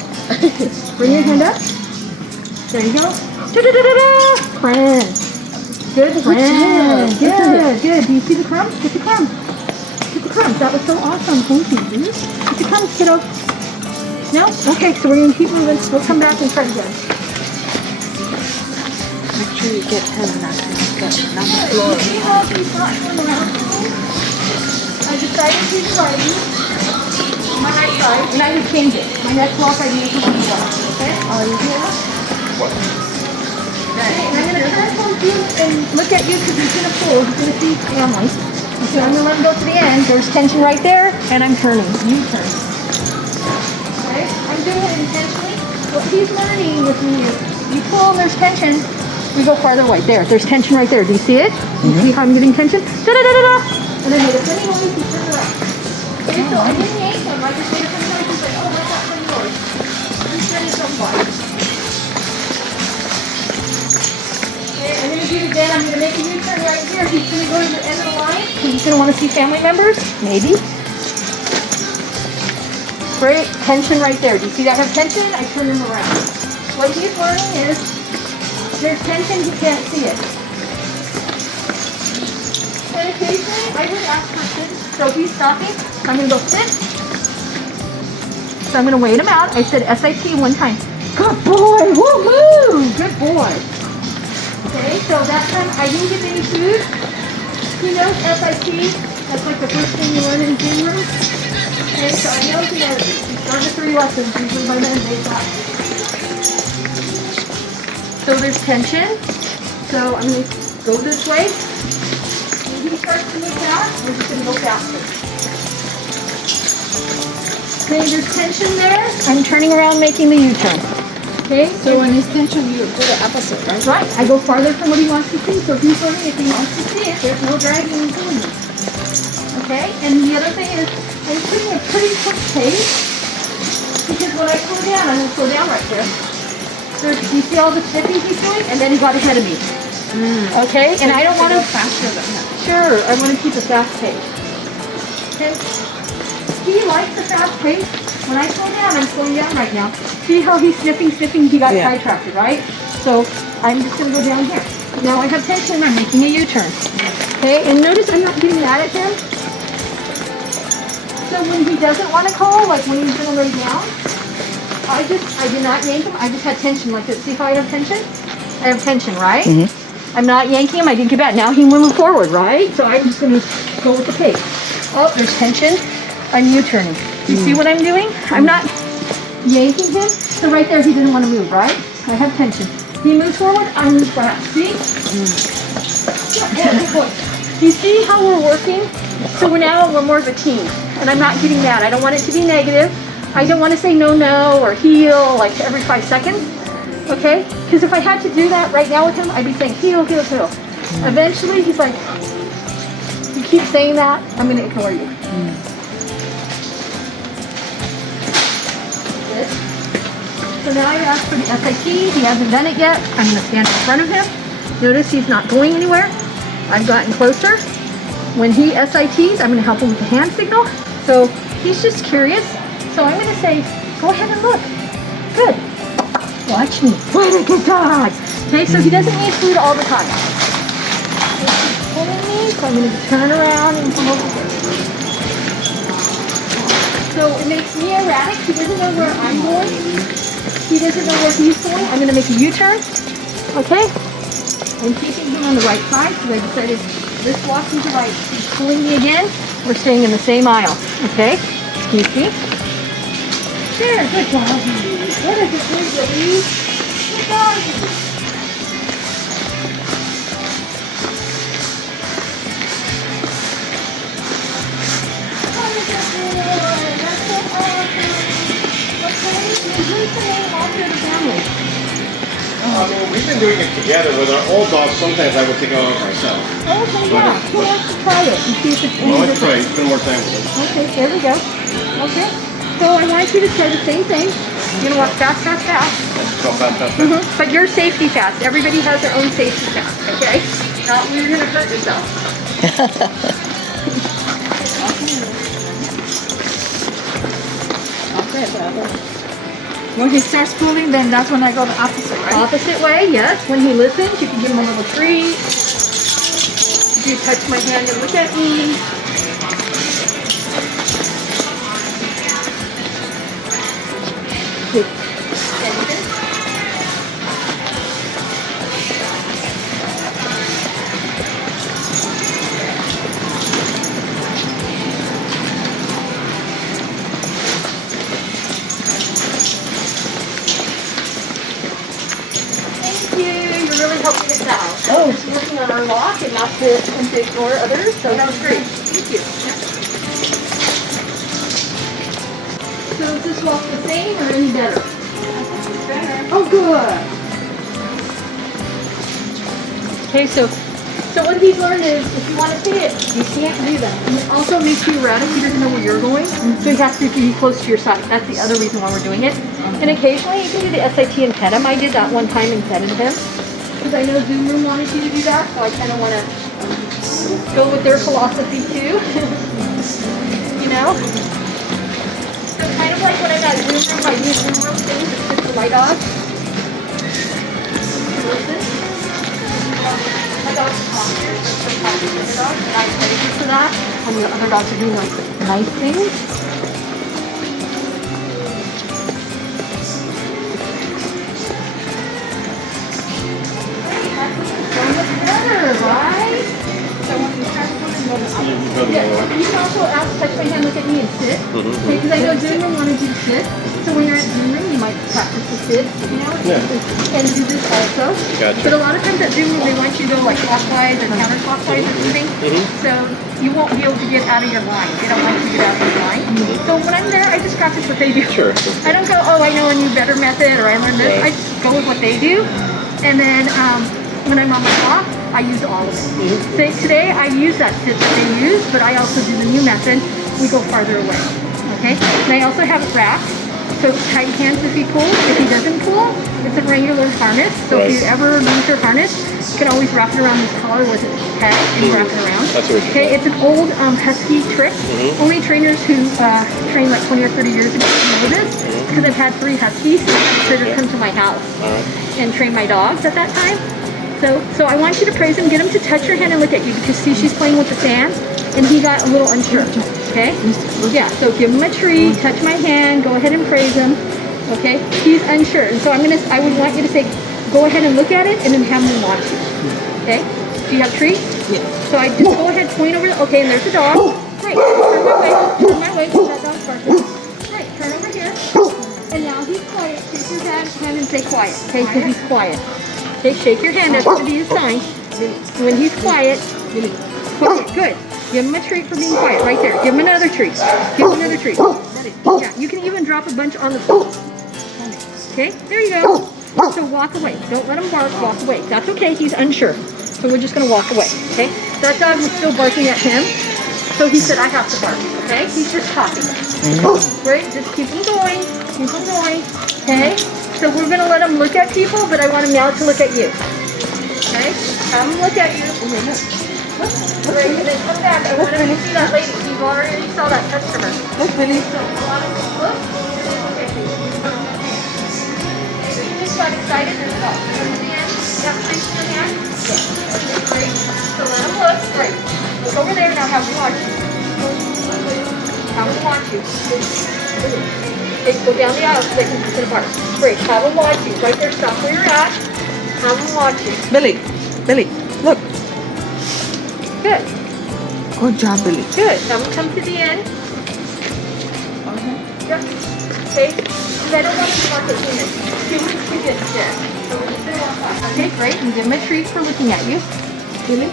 Bring your hand up. There you go. Da-da-da-da-da. Friend. Good friend. Good, good. Do you see the crumbs? Get the crumbs. Get the crumbs. That was so awesome. Thank you, dude. Get the crumbs, kiddo. No? Okay, so we're going to keep moving. We'll come back and try again. Make sure you get him not to get on the Floor. floor. See how he's not going around? I decided to do righty. My right side, and I would change it. My next walk, I'd make it on the left. Okay? Oh, you hear that? What? Okay, and I'm going to turn towards you and look at you because he's going to pull. He's going to see family. Okay, I'm going to let him go to the end. There's tension right there, and I'm turning. You turn. Okay? I'm doing it intentionally. What he's learning with me is you pull and there's tension. We go farther away. There's tension right there. Do you see it? You see how I'm getting tension? Da-da-da-da-da. And then with a funny noise, you turn around. Okay, so I didn't yank him. I just made a funny noise. He's like, oh, what's that funny noise? He's turning somebody. Okay, I'm going to do it again. I'm going to make a U-turn right here. He's going to go to the end of the line. He's going to want to see family members. Maybe. Great. Tension right there. Do you see that have tension? I turn him around. What he's learning is there's tension, he can't see it. Meditation, I would ask for sit. So he's stopping. I'm going to go sit. So I'm going to wait him out. I said SIT one time. Good boy. Woo-hoo. Good boy. Okay, so that time I didn't give any food. He knows SIT. That's like the first thing you learn in gym room. Okay, so I know he knows it. He started 3 lessons. Usually by then they got it. So there's tension. So I'm going to go this way. When he starts to move fast, we're just going to go faster. Okay, there's tension there. I'm turning around, making the U-turn. Okay, So when it's tension, you do the opposite, right? right. I go farther from what he wants to see. So if he's learning, if he wants to see it, there's no dragging and pulling. Okay, and the other thing is, I'm putting a pretty quick pace because when I slow down, I'm going to slow down right there. You see all the sniffing he's doing? And then he got ahead of me. Okay? And I don't want to... faster than that. Sure. I want to keep a fast pace. Okay? He likes the fast pace. When I slow down, I'm slowing down right now. See how he's sniffing? He got sidetracked, right? So I'm just going to go down here. Now I have tension. I'm making a U-turn. Okay? And notice I'm not getting mad at him. So when he doesn't want to call, like when he's going to lay down, I did not yank him. I just had tension like this. See how I have tension? I have tension, right? I'm not yanking him. I didn't get back. Now he moving forward, right? So I'm just going to go with the pace. Oh, there's tension. I'm U-turning. You see what I'm doing? I'm not yanking him. So right there, he didn't want to move, right? I have tension. He moves forward. I move back. See? You see how we're working? So we're more of a team. And I'm not getting mad. I don't want it to be negative. I don't want to say no or heel like every 5 seconds, okay? Because if I had to do that right now with him, I'd be saying heel. Eventually, he's like, you keep saying that, I'm going to ignore you. Good. So now I asked for the SIT. He hasn't done it yet. I'm going to stand in front of him. Notice he's not going anywhere. I've gotten closer. When he SITs, I'm going to help him with the hand signal. So he's just curious. So I'm going to say, go ahead and look. Good. Watch me. What a good dog. Okay, so he doesn't need food all the time. He's pulling me, so I'm going to turn around and come over here. So it makes me erratic. He doesn't know where I'm going. He doesn't know where he's going. I'm going to make a U-turn. Okay? I'm keeping him on the right side because I decided this walk is right. He's pulling me again. We're staying in the same aisle. Okay? Excuse me. There, good dog. What a good lady. Good dog. We've been doing it together with our old dogs. Sometimes I would take it off myself. Okay, yeah. Who wants to try it and see if it's any Well, let's different? try it. Spend more time with it. Okay, there we go. Okay. So I want you to try the same thing. You're gonna walk fast, fast, fast. Go fast, fast, fast. But your safety fast. Everybody has their own safety fast, okay? Not when you're gonna hurt yourself. Okay, brother. When he starts pulling, then that's when I go the opposite, right? Opposite way, yes. When he listens, you can give him a little treat. You touch my hand and look at me. Really helping us out. Oh, just working on our lock and not to ignore others, so that was great. Thank you. So is this walk the same or any better? Better. Oh, good. Okay, so what he's learned is if you want to see it, you can't do that. And it also makes you erratic. He doesn't know where you're going, so he has to be close to your side. That's the other reason why we're doing it. And occasionally you can do the SIT and pet him. I did that one time and petted him. Because I know Zoom Room wanted you to do that, so I kind of want to go with their philosophy too. You know? So kind of like when I got Zoom Room, I use Zoom Room things it's just for my dog. Listen. My dog's posture, so I'm talking to the dog, and I praise you for that. When the other dogs are doing like nice things. Right? So when you start pulling the other yeah, you can also ask, touch my hand, look at me and sit. Okay, because I know Zoom Room wanted you to sit. So when you're at Zoom Room, you might practice to sit, you know, and do this also. Gotcha. But a lot of times at Zoom Room, they want you to go like clockwise or counterclockwise or something. So you won't be able to get out of your line. They don't want you to get out of your line. So when I'm there, I just practice what they do. Sure. I don't go, oh, I know a new better method or I learned this. I just go with what they do. And then when I'm on my walk, I use all of it. So today I use that sit that they use, but I also do the new method. We go farther away, okay? And I also have it wrapped, so tight hands if he pulls. If he doesn't pull, it's a regular harness. So if you ever lose your harness, you can always wrap it around his collar with his head and wrap it around. That's what okay, it's an old husky trick. Only trainers who trained like 20 or 30 years ago know this, because I've had 3 huskies. Trainers come to my house and train my dogs at that time. So I want you to praise him, get him to touch your hand and look at you, because see, she's playing with the fan and he got a little unsure, okay? Yeah, so give him a treat, touch my hand, go ahead and praise him, okay? He's unsure, and so I would want you to say, go ahead and look at it and then have him watch you, okay? Do you have treats? Yeah. So I just go ahead, point over, okay, and there's the dog. Great, turn my way, that dog's barking. Great, turn over here. And now he's quiet, shake your hand and say quiet, okay, because he's quiet. Okay, shake your hand, that's going to be his sign. When he's quiet, okay, good. Give him a treat for being quiet, right there. Give him another treat. Give him another treat. Yeah, you can even drop a bunch on the floor. Okay, there you go. So walk away. Don't let him bark, walk away. That's okay, he's unsure. So we're just going to walk away, okay? That dog was still barking at him, so he said, I have to bark, okay? He's just talking. Great, just keep him going, okay? So we're going to let him look at people, but I want him now to look at you. Okay? Have him look at you. Great, and then come back. I want him to see that lady. He already saw that customer. So I want him to look at you. So you just got excited and stop. Come to the end. You have to reach your hand. Yeah. Okay, great. So let him look. Great. Look over there. Now have him watch you. Have him watch you. Okay, go down the aisle so they can sit apart. Great, have them watch you. Right there, stop where you're at. Have them watch you. Billy, look. Good, Good job, Billy. good. Have them come to the end. Yep. Okay, because I don't want them to bark at humans. Humans can get scared. So we're just going to walk by. Okay, great. And give them a treat for looking at you. Billy,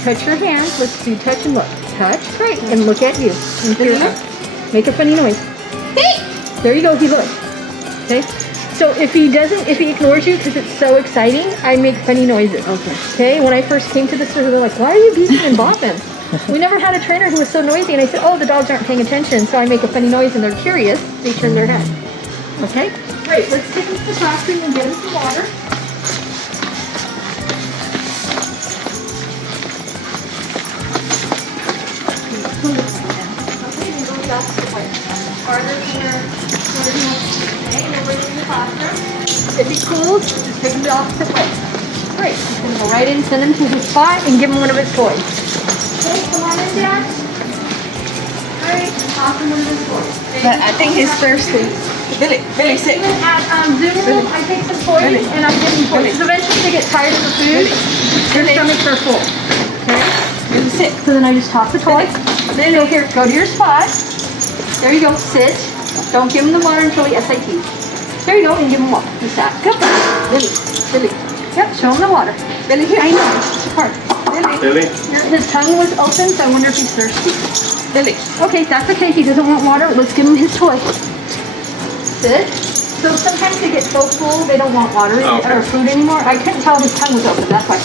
touch your hands. Let's do touch and look. Touch, great. And look at you. And make a funny noise. Hey! There you go, he looked. Okay? So if he ignores you because it's so exciting, I make funny noises. Okay? When I first came to the store, they're like, why are you beating and bopping? We never had a trainer who was so noisy, and I said, oh, the dogs aren't paying attention, so I make a funny noise and they're curious, they turn their head. Okay, great. Let's take him to the classroom and get him some water. Okay, then go the opposite way. Farther than where he wants to be. Okay, and then bring him in the classroom. If he cools, just take him the opposite way. Great. He's going to go right in, send him to his spot, and give him one of his toys. Okay, come on in, Dad. Great. Toss him one of his toys. But I think he's thirsty. Billy, sit. Even at Zoom room, I take some toys and I give them toys. Because eventually they get tired of the food. Their stomachs are full. Okay? Billy, sit. So then I just toss the toy. Then go here, go to your spot. There you go. Sit. Don't give him the water until he SIT. There you go, and give him water. Just that. Good. Billy. Yep, show him the water. Billy, here. I know. It's hard. Billy? His tongue was open, so I wonder if he's thirsty. Billy. Okay, that's okay. He doesn't want water. Let's give him his toy. Sit. So sometimes they get so full they don't want water or food anymore. I couldn't tell his tongue was open. That's why.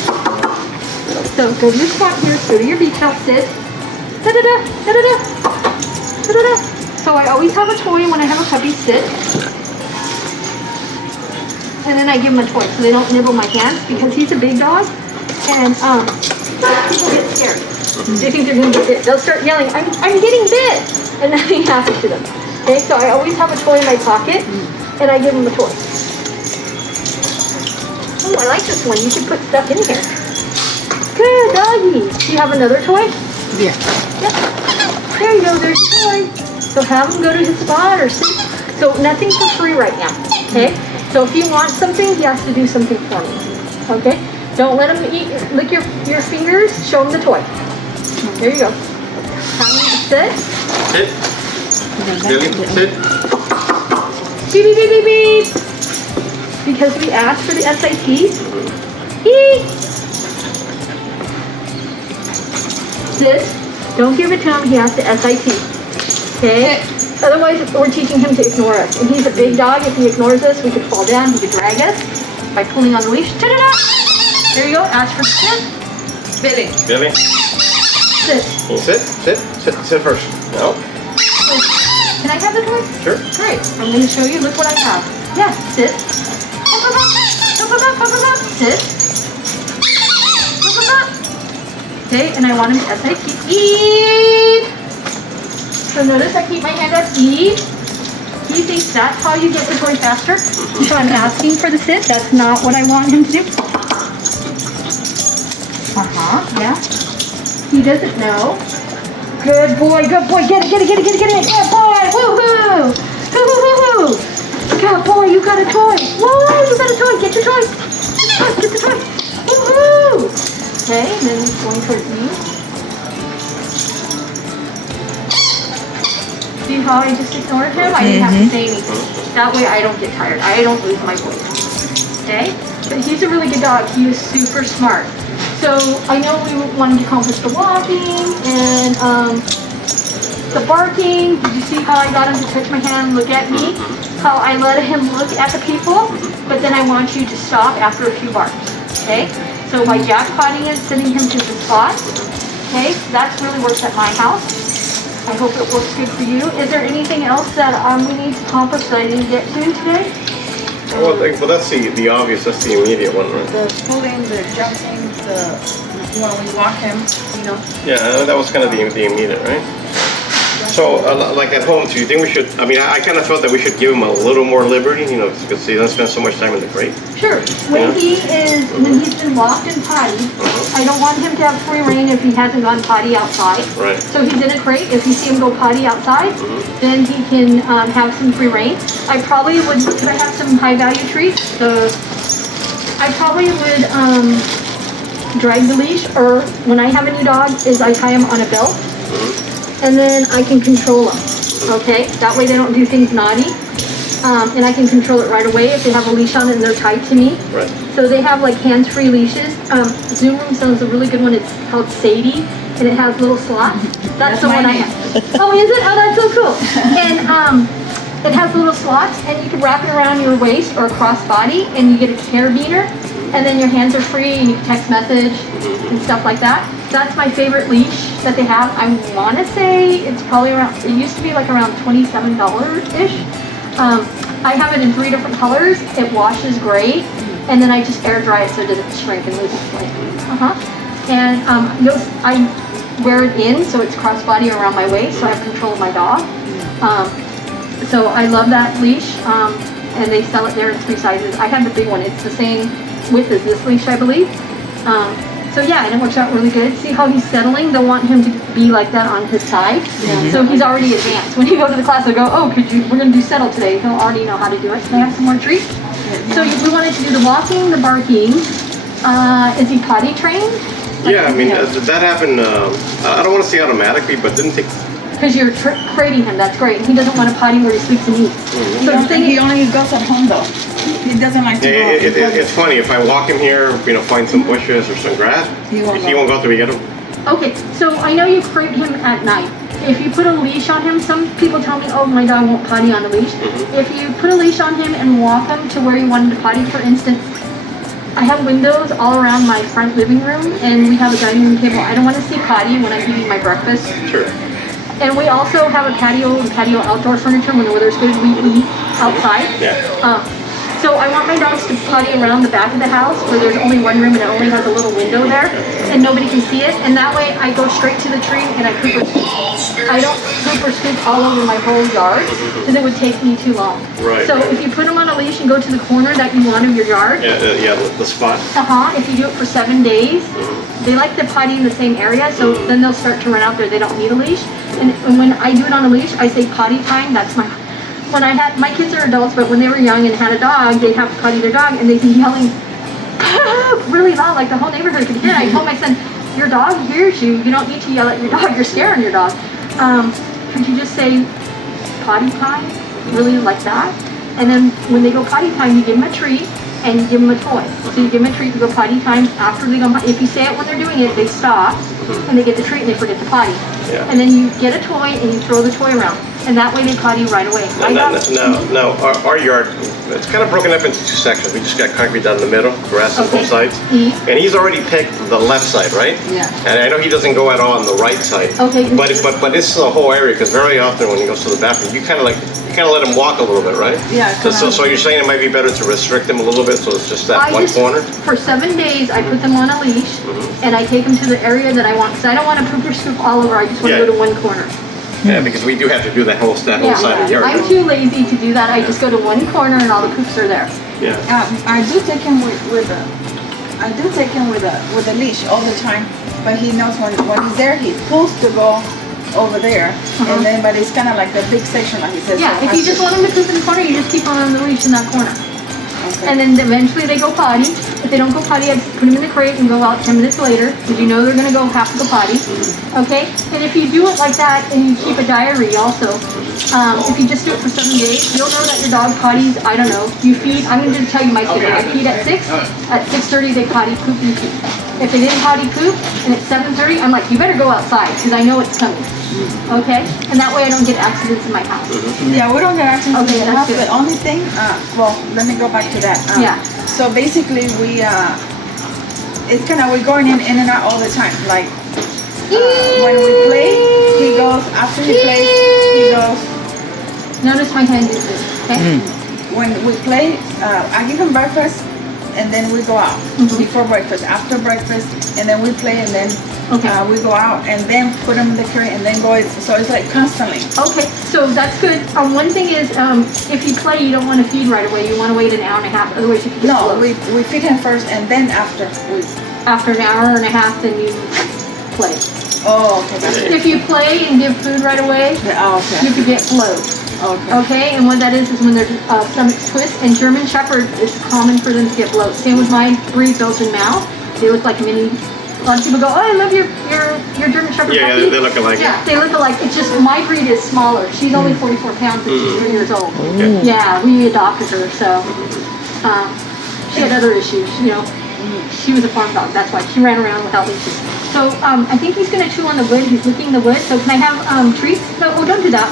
So go to your spot here. Go to your beach house. Sit. Da-da-da. Da-da-da. Da-da-da. So I always have a toy when I have a puppy. Sit. And then I give him a toy so they don't nibble my hands because he's a big dog and people get scared. They think they're going to get bit. They'll start yelling, I'm getting bit! And nothing happens to them. Okay, so I always have a toy in my pocket and I give him a toy. Oh, I like this one. You should put stuff in here. Good doggy. Do you have another toy? Yeah. Yep. There you go. There's your toy. So have him go to his spot or sit. So nothing for free right now. Okay? So if he wants something, he has to do something for me. Okay? Don't let him lick your fingers. Show him the toy. There you go. Have him sit. Sit. Billy, sit. Beep, beep, beep, beep, beep. Because we asked for the SIT. Eat. Sit. Don't give it to him. He has to SIT. Okay? Otherwise, we're teaching him to ignore us. And he's a big dog. If he ignores us, we could fall down. He could drag us by pulling on the leash. Ta-da-da! There you go. Ask for sit. Billy. Billy? Sit. Can you sit? Sit first. No? Can I have the toy? Sure. Great. I'm going to show you. Look what I have. Yeah, sit. Up, up, up. Up, up, up, up, up, up. Sit. Up, up, up. Okay, and I want him to SIT. Eat. So notice I keep my hand up. Eat. He thinks that's how you get the toy faster. So I'm asking for the sit. That's not what I want him to do. Yeah. He doesn't know. Good boy, good boy. Get it. Good boy. Woo-hoo. Woo-hoo-hoo-hoo. Good boy, you got a toy. Whoa, you got a toy. Get your toy. Get the toy. Woo-hoo. Okay, and then he's going towards me. See how I just ignored him? I didn't have to say anything. That way I don't get tired. I don't lose my voice. Okay? But he's a really good dog. He is super smart. So I know we wanted to accomplish the walking and the barking. Did you see how I got him to touch my hand and look at me? How I let him look at the people, but then I want you to stop after a few barks. Okay? So by jackpotting it, sending him to the spot. Okay? That's really works at my house. I hope it works good for you. Is there anything else that we need to accomplish that I didn't get to today? Well, that's the obvious. That's the immediate one, right? The pulling, the jumping, when we walk him, you know. Yeah, that was kind of the immediate, right? So, like at home, do you think we should? I mean, I kind of felt that we should give him a little more liberty, you know, because he doesn't spend so much time in the crate. Sure. When he's been locked and potty, I don't want him to have free reign if he hasn't gone potty outside. Right. So he's in a crate. If you see him go potty outside, then he can have some free reign. I probably would, because I have some high value treats, I probably would drag the leash, or when I have a new dog, is I tie him on a belt. And then I can control them, okay? That way they don't do things naughty. And I can control it right away if they have a leash on and they're tied to me. Right. So they have like hands-free leashes. Zoom Room sells a really good one. It's called Sadie, and it has little slots. That's the one I have. Oh, is it? Oh, that's so cool. And it has little slots, and you can wrap it around your waist or across body, and you get a carabiner, and then your hands are free, and you can text message and stuff like that. That's my favorite leash that they have. I want to say it's probably around, it used to be like around $27-ish. I have it in 3 different colors. It washes great, and then I just air dry it so it doesn't shrink and lose its weight. And I wear it in so it's crossbody around my waist, so I have control of my dog. So I love that leash, and they sell it there in 3 sizes. I have the big one. It's the same width as this leash, I believe. So yeah, and it works out really good. See how he's settling? They'll want him to be like that on his side. So he's already advanced. When you go to the class, they'll go, oh, we're going to do settle today. He'll already know how to do it. Can I have some more treats? So we wanted to do the walking, the barking. Is he potty trained? Yeah, I mean, that happened, I don't want to say automatically, but didn't take... Because you're crating him, that's great. He doesn't want to potty where he sleeps and eats. So he only goes at home though. He doesn't like to go out. It's funny, if I walk him here, find some bushes or some grass, he won't go till we get him. Okay, so I know you crate him at night. If you put a leash on him, some people tell me, oh, my dog won't potty on a leash. If you put a leash on him and walk him to where you want him to potty, for instance, I have windows all around my front living room, and we have a dining room table. I don't want to see potty when I'm eating my breakfast. Sure. And we also have a patio and patio outdoor furniture. When the weather's good, we eat outside. So I want my dogs to potty around the back of the house where there's only one room and it only has a little window there and nobody can see it. And that way I go straight to the tree and I poop or scoop. I don't poop or scoop all over my whole yard because it would take me too long. Right. So if you put them on a leash and go to the corner that you want of your yard. The spot. If you do it for 7 days, they like to potty in the same area, so then they'll start to run out there. They don't need a leash. And when I do it on a leash, I say potty time. That's when my kids are adults, but when they were young and had a dog, they'd have to potty their dog and they'd be yelling really loud, like the whole neighborhood could hear. I told my son, your dog hears you. You don't need to yell at your dog. You're scaring your dog. Could you just say potty time, really like that? And then when they go potty time, you give them a treat and you give them a toy. So you give them a treat and go potty time after they go. If you say it when they're doing it, they stop and they get the treat and they forget to potty. And then you get a toy and you throw the toy around. And that way they potty right away. No, our yard, it's kind of broken up into 2 sections. We just got concrete down the middle, grass on both sides. And he's already picked the left side, right? Yeah. And I know he doesn't go at all on the right side. Okay. But this is a whole area, because very often when he goes to the bathroom, you kind of let him walk a little bit, right? Yeah. So you're saying it might be better to restrict him a little bit, so it's just that one corner? For 7 days, I put them on a leash, and I take them to the area that I want, because I don't want to poop or scoop all over. I just want to go to one corner. Yeah, because we do have to do that whole side of the yard. I'm too lazy to do that. I just go to one corner and all the poops are there. Yeah. I do take him with a leash all the time, but he knows when he's there, he's supposed to go over there, and then but it's kind of like the big section, like he says. Yeah, if you just want him to poop in the corner, you just keep on the leash in that corner. And then eventually they go potty. If they don't go potty, I just put them in the crate and go out 10 minutes later, because you know they're going to go have to go potty. Okay? And if you do it like that and you keep a diary also, if you just do it for 7 days, you'll know that your dog potties, I don't know, you feed, I'm going to tell you my schedule. I feed at 6, at 6:30 they potty, poop, and pee. If they didn't potty poop, and it's 7:30, I'm like, you better go outside, because I know it's coming. Okay? And that way I don't get accidents in my house. Yeah, we don't get accidents in the house. The only thing, well, let me go back to that. So basically it's kind of, we're going in and out all the time. Like, when we play, he goes, after he plays, he goes. Notice my hand is this, okay? When we play, I give him breakfast, and then we go out before breakfast, after breakfast, and then we play, and then we go out, and then put him in the crate, and then go. So it's like constantly. Okay, so that's good. One thing is, if you play, you don't want to feed right away. You want to wait an hour and a half, otherwise you can get slow. We feed him first, and then after an hour and a half, then you play. Oh, okay. That's if you play and give food right away, you could get bloat. Okay, and what that is when their stomachs twist. And German Shepherd, it's common for them to get bloat. Same with my breed, open mouth. They look like mini. A lot of people go, oh, I love your German Shepherd puppy. Yeah, they look alike. Yeah, they look alike. It's just my breed is smaller. She's only 44 pounds and she's 3 years old. Okay. Yeah, we adopted her, so she had other issues. She was a farm dog. That's why she ran around without leashes. So I think he's going to chew on the wood. He's licking the wood. So can I have treats? No, don't do that.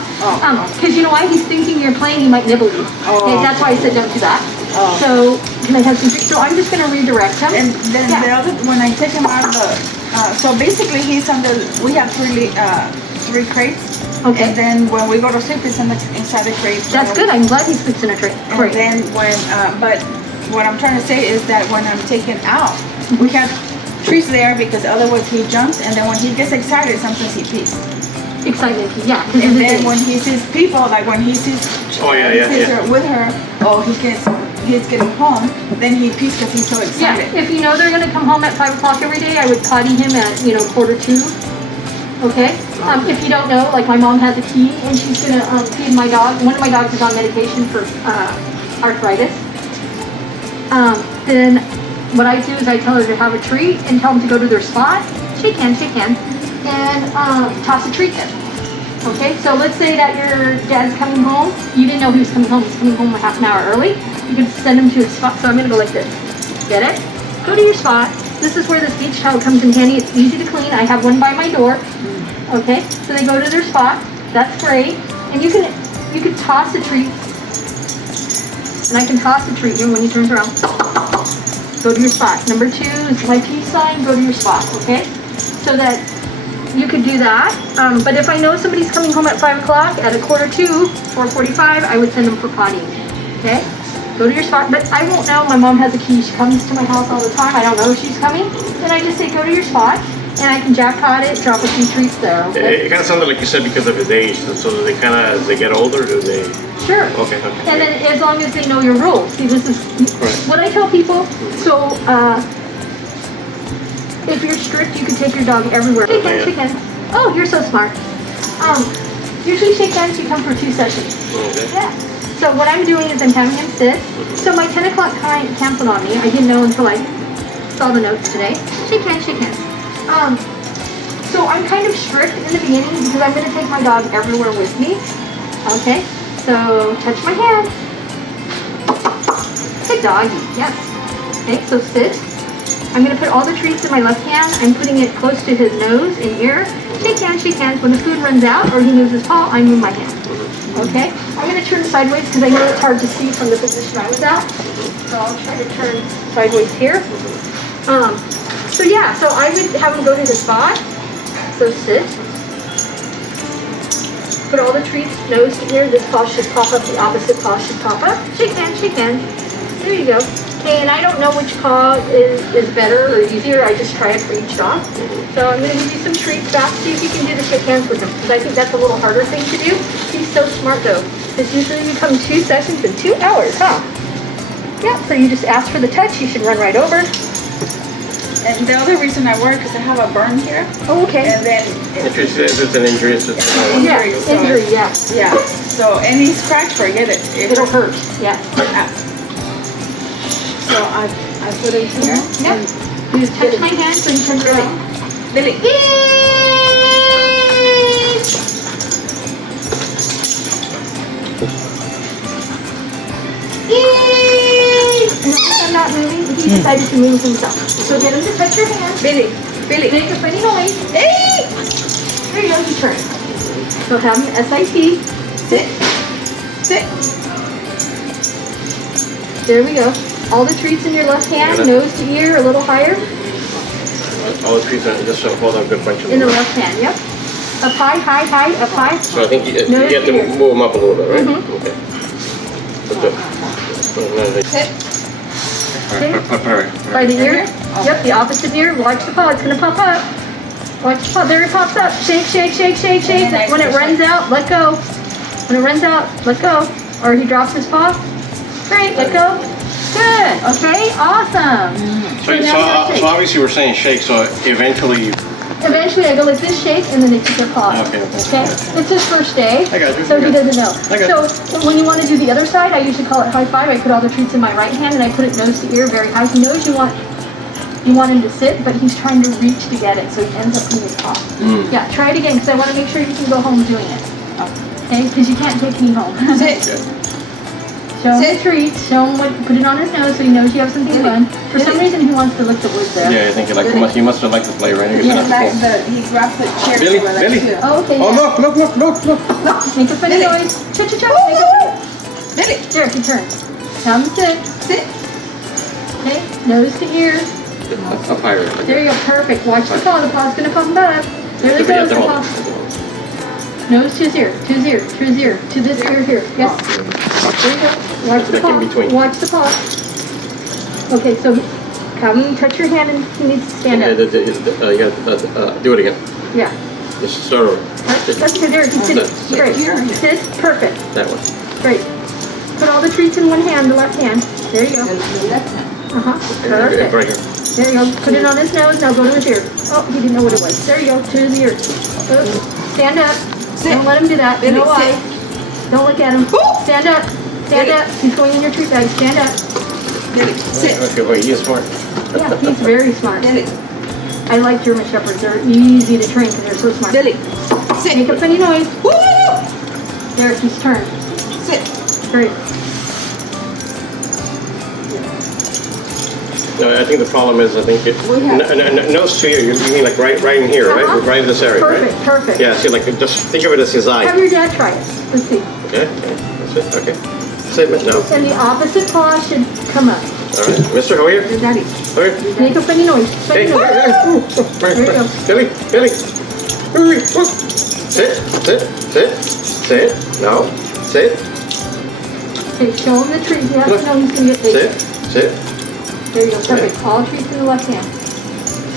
Because you know why? He's thinking you're playing. He might nibble you. Okay, that's why I said don't do that. So can I have some treats? So I'm just going to redirect him. And then the other, when I take him out of the, so basically he's under. We have 3 crates. Okay. And then when we go to sleep, it's inside the crate. That's good. I'm glad he sleeps in a crate. And Great. then but what I'm trying to say is that when I'm taken out, we have treats there because otherwise he jumps, and then when he gets excited, sometimes he pees. Excited. Yeah. And then when he sees people, like when he sees her with her, or he's getting home, then he pees because he's so excited. Yeah. If you know they're gonna come home at 5 o'clock every day, I would potty him at 1:45. Okay. If you don't know, like my mom has a key and she's gonna feed my dog. One of my dogs is on medication for arthritis. Then what I do is I tell her to have a treat and tell them to go to their spot. Shake hands, and toss a treat in. Okay, so let's say that your dad's coming home. You didn't know he was coming home. He's coming home a half an hour early. You can send him to his spot. So I'm gonna go like this. Get it? Go to your spot. This is where this beach towel comes in handy. It's easy to clean. I have one by my door. Okay, so they go to their spot. That's great. And you can toss a treat. And I can toss a treat when he turns around. Go to your spot. Number 2 is my peace sign. Go to your spot. Okay, so that you could do that. But if I know somebody's coming home at 5 o'clock, at 1:45, 4:45, I would send them for potty. Okay, go to your spot. But I won't know. My mom has a key. She comes to my house all the time. I don't know if she's coming. Then I just say go to your spot. And I can jackpot it, drop a few treats there. Okay? It kind of sounded like you said because of his age. So they kind of, as they get older, do they? Sure. Okay. And then as long as they know your rules. See, this is what I tell people. So if you're strict, you can take your dog everywhere. Shake hands. Oh, you're so smart. Usually shake hands, you come for 2 sessions. Okay. Yeah. So what I'm doing is I'm having him sit. So my 10 o'clock client canceled on me. I didn't know until I saw the notes today. Shake hands. So I'm kind of strict in the beginning because I'm going to take my dog everywhere with me. Okay, so touch my hand. Good doggy, yes. Okay, so sit. I'm going to put all the treats in my left hand. I'm putting it close to his nose and ear. Shake hands. When the food runs out or he moves his paw, I move my hand. Okay, I'm going to turn sideways because I know it's hard to see from the position I was at. So I'll try to turn sideways here. So yeah, so I would have him go to the spot. So sit. Put all the treats nose to ear. This paw should pop up. The opposite paw should pop up. Shake hands. There you go. Okay, and I don't know which paw is better or easier. I just try it for each dog. So I'm going to give you some treats back. See if you can do the shake hands with him because I think that's a little harder thing to do. He's so smart though. Because usually we come 2 sessions in 2 hours, huh? Yeah, so you just ask for the touch. You should run right over. And the other reason I worry because I have a burn here. Oh, okay. And then If it's an injury, it's just injury, yeah. Yeah. So any scratch, forget it. It'll hurt. Yeah. So I put it here. Yep. You just touch my hand so you turn around. Billy. I'm not moving. He decided to move himself. So get him to touch your hand. Billy. Make a funny noise. Hey! There you go. You turn. So have him SIT. Sit. There we go. All the treats in your left hand, nose to ear, a little higher. all the trees are just hold on a good bunch of them. In the left hand, yep. Up high, up high. So I think you have to move them up a little bit, right? Okay. By the ear? Yep, the opposite ear. Watch the paw, it's gonna pop up. Watch the paw, there it pops up. Shake, shake, shake, shake, shake. When it runs out, let go. When it runs out, let go. Or he drops his paw. Great, let go. Good, okay, awesome. So obviously we're saying shake, so eventually I go like this, shake, and then they keep their paw. Okay. It's his first day, I got you. so he doesn't know. I got So when you want to do the other side, I usually call it high five. I put all the treats in my right hand, and I put it nose to ear, very high. He knows you want him to sit, but he's trying to reach to get it, so he ends up putting his paw. Yeah, try it again, because I want to make sure you can go home doing it. Okay, because you can't take me home. Show him the treat, show him put it on his nose so he knows you have something fun. For some reason, he wants to lick the wood there. Yeah, I think he must have liked the play, right? He grabbed the chair Billy. too. Oh, okay. Oh, look. Make a funny noise. Cha-cha-cha. Billy. There, he turns. Come sit. Okay, nose to ear. Up higher. There you go, perfect. Watch the paw. The paw's gonna pop up. There it goes. The paw. Nose to his ear, to his ear, to his ear, to this ear here. Yes. There you go. Watch the Like in paw. between. Watch the paw. Okay, so have him touch your hand and he needs to stand up. You got do it again. Yeah. Just start over. That's good. There, he's sitting. Great. Sit. Perfect. That one. Great. Put all the treats in one hand, the left hand. There you go. The left hand. Uh-huh. Okay, Perfect. right here. There you go. Put it on his nose. Now go to his ear. Oh, he didn't know what it was. There you go. To his ear. Stand up. Don't let him do that. Billy, No sit. eyes. Don't look at him. Stand up. Stand Billy. up. He's going in your treat bag. Stand up. Billy, sit. Okay, wait, he is smart. Yeah, he's very smart. Billy, I like German Shepherds. They're easy to train because they're so smart. Billy, sit. Make a funny noise. Woo! There, he's turned. Sit. Great. No, I think the problem is, I think it, We have- nose to ear, you mean like right in here, right? Uh-huh. Right in this area, Perfect, right? perfect. Yeah, see, like, just think of it as his eye. Have your dad try it. Let's see. Okay, that's it, okay. Sit, no. And the opposite paw should come up. All right, mister, over here. Daddy. Over here. Make a funny noise. Hey, Funny noise. There you go. Billy, Billy. Billy, whoop. Sit, sit, sit, sit. No, sit, Okay, show him the treat. He has to know he's going to get sit, paid. sit. There you go. Perfect. All treats in the left hand.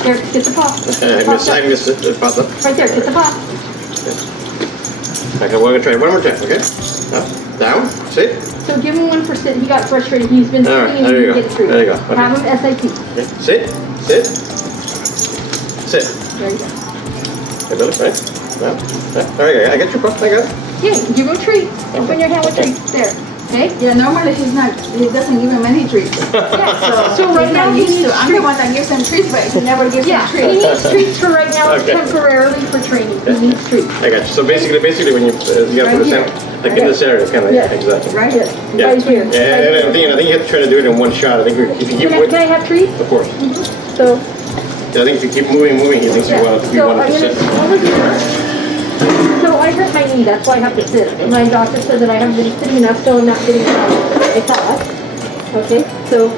There, get the paw. I missed it, Papa. Right there, get the paw. Okay, we're gonna try it one more time, okay? Up, down, sit. So give him one for sitting. He got frustrated. He's been All right, sitting and there he you didn't go. get treat. There you go. Okay. Have him SIT. Okay. Sit, sit, sit. There you go. Okay, Billy, right? No, there you go. I got your book, I got it. Yeah, give him treat. Open your hand with treat. There. Okay? Yeah, normally he doesn't give him any treats. Yeah, so right He's now not he used needs to. I'm the one that gives him treats, but he never gives Yeah, him he treats. needs treats for right now, Okay. temporarily for training. He needs treats. I got you. So basically when you gotta Right put this here. in, like in this area, kind of, Yeah. exactly. Right? Yes, Yeah. right here. Yeah, Right and here. I think you have to try to do it in one shot. I think if you keep Can I have treats? of course. So, Yeah, I think if you keep moving, he thinks you want so it I'm to gonna sit. over here. So I hurt my knee, that's why I have to sit. My doctor said that I haven't been sitting enough, so I'm not getting enough. I thought. Okay, so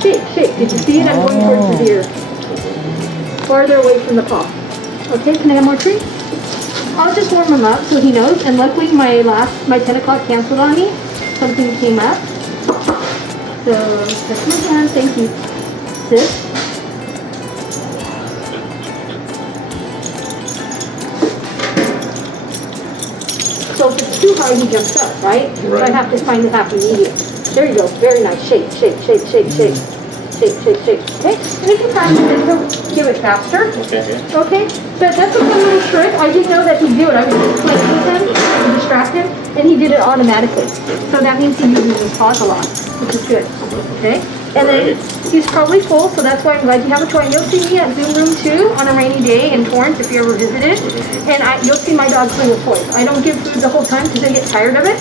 shake. Did you see it? I'm going towards his ear. Farther away from the paw. Okay, can I have more treats? I'll just warm him up so he knows. And luckily my 10 o'clock canceled on me. Something came up. So that's my hand, thank you. Sit. So if it's too high, he jumps up, right? So I Right. have to find the happy medium. There you go. Very nice. Shake. Okay? And if you practice it, he'll give it faster. Okay, yeah. Okay? But that's a fun little trick. I didn't know that he'd do it. I was just playing with him to distract him, and he did it automatically. So that means he uses his paws a lot, which is good. Okay? And then he's probably full, so that's why I'm glad you have a toy. And you'll see me at Zoom Room 2 on a rainy day in Torrance if you ever visited. And you'll see my dogs play with toys. I don't give food the whole time because they get tired of it.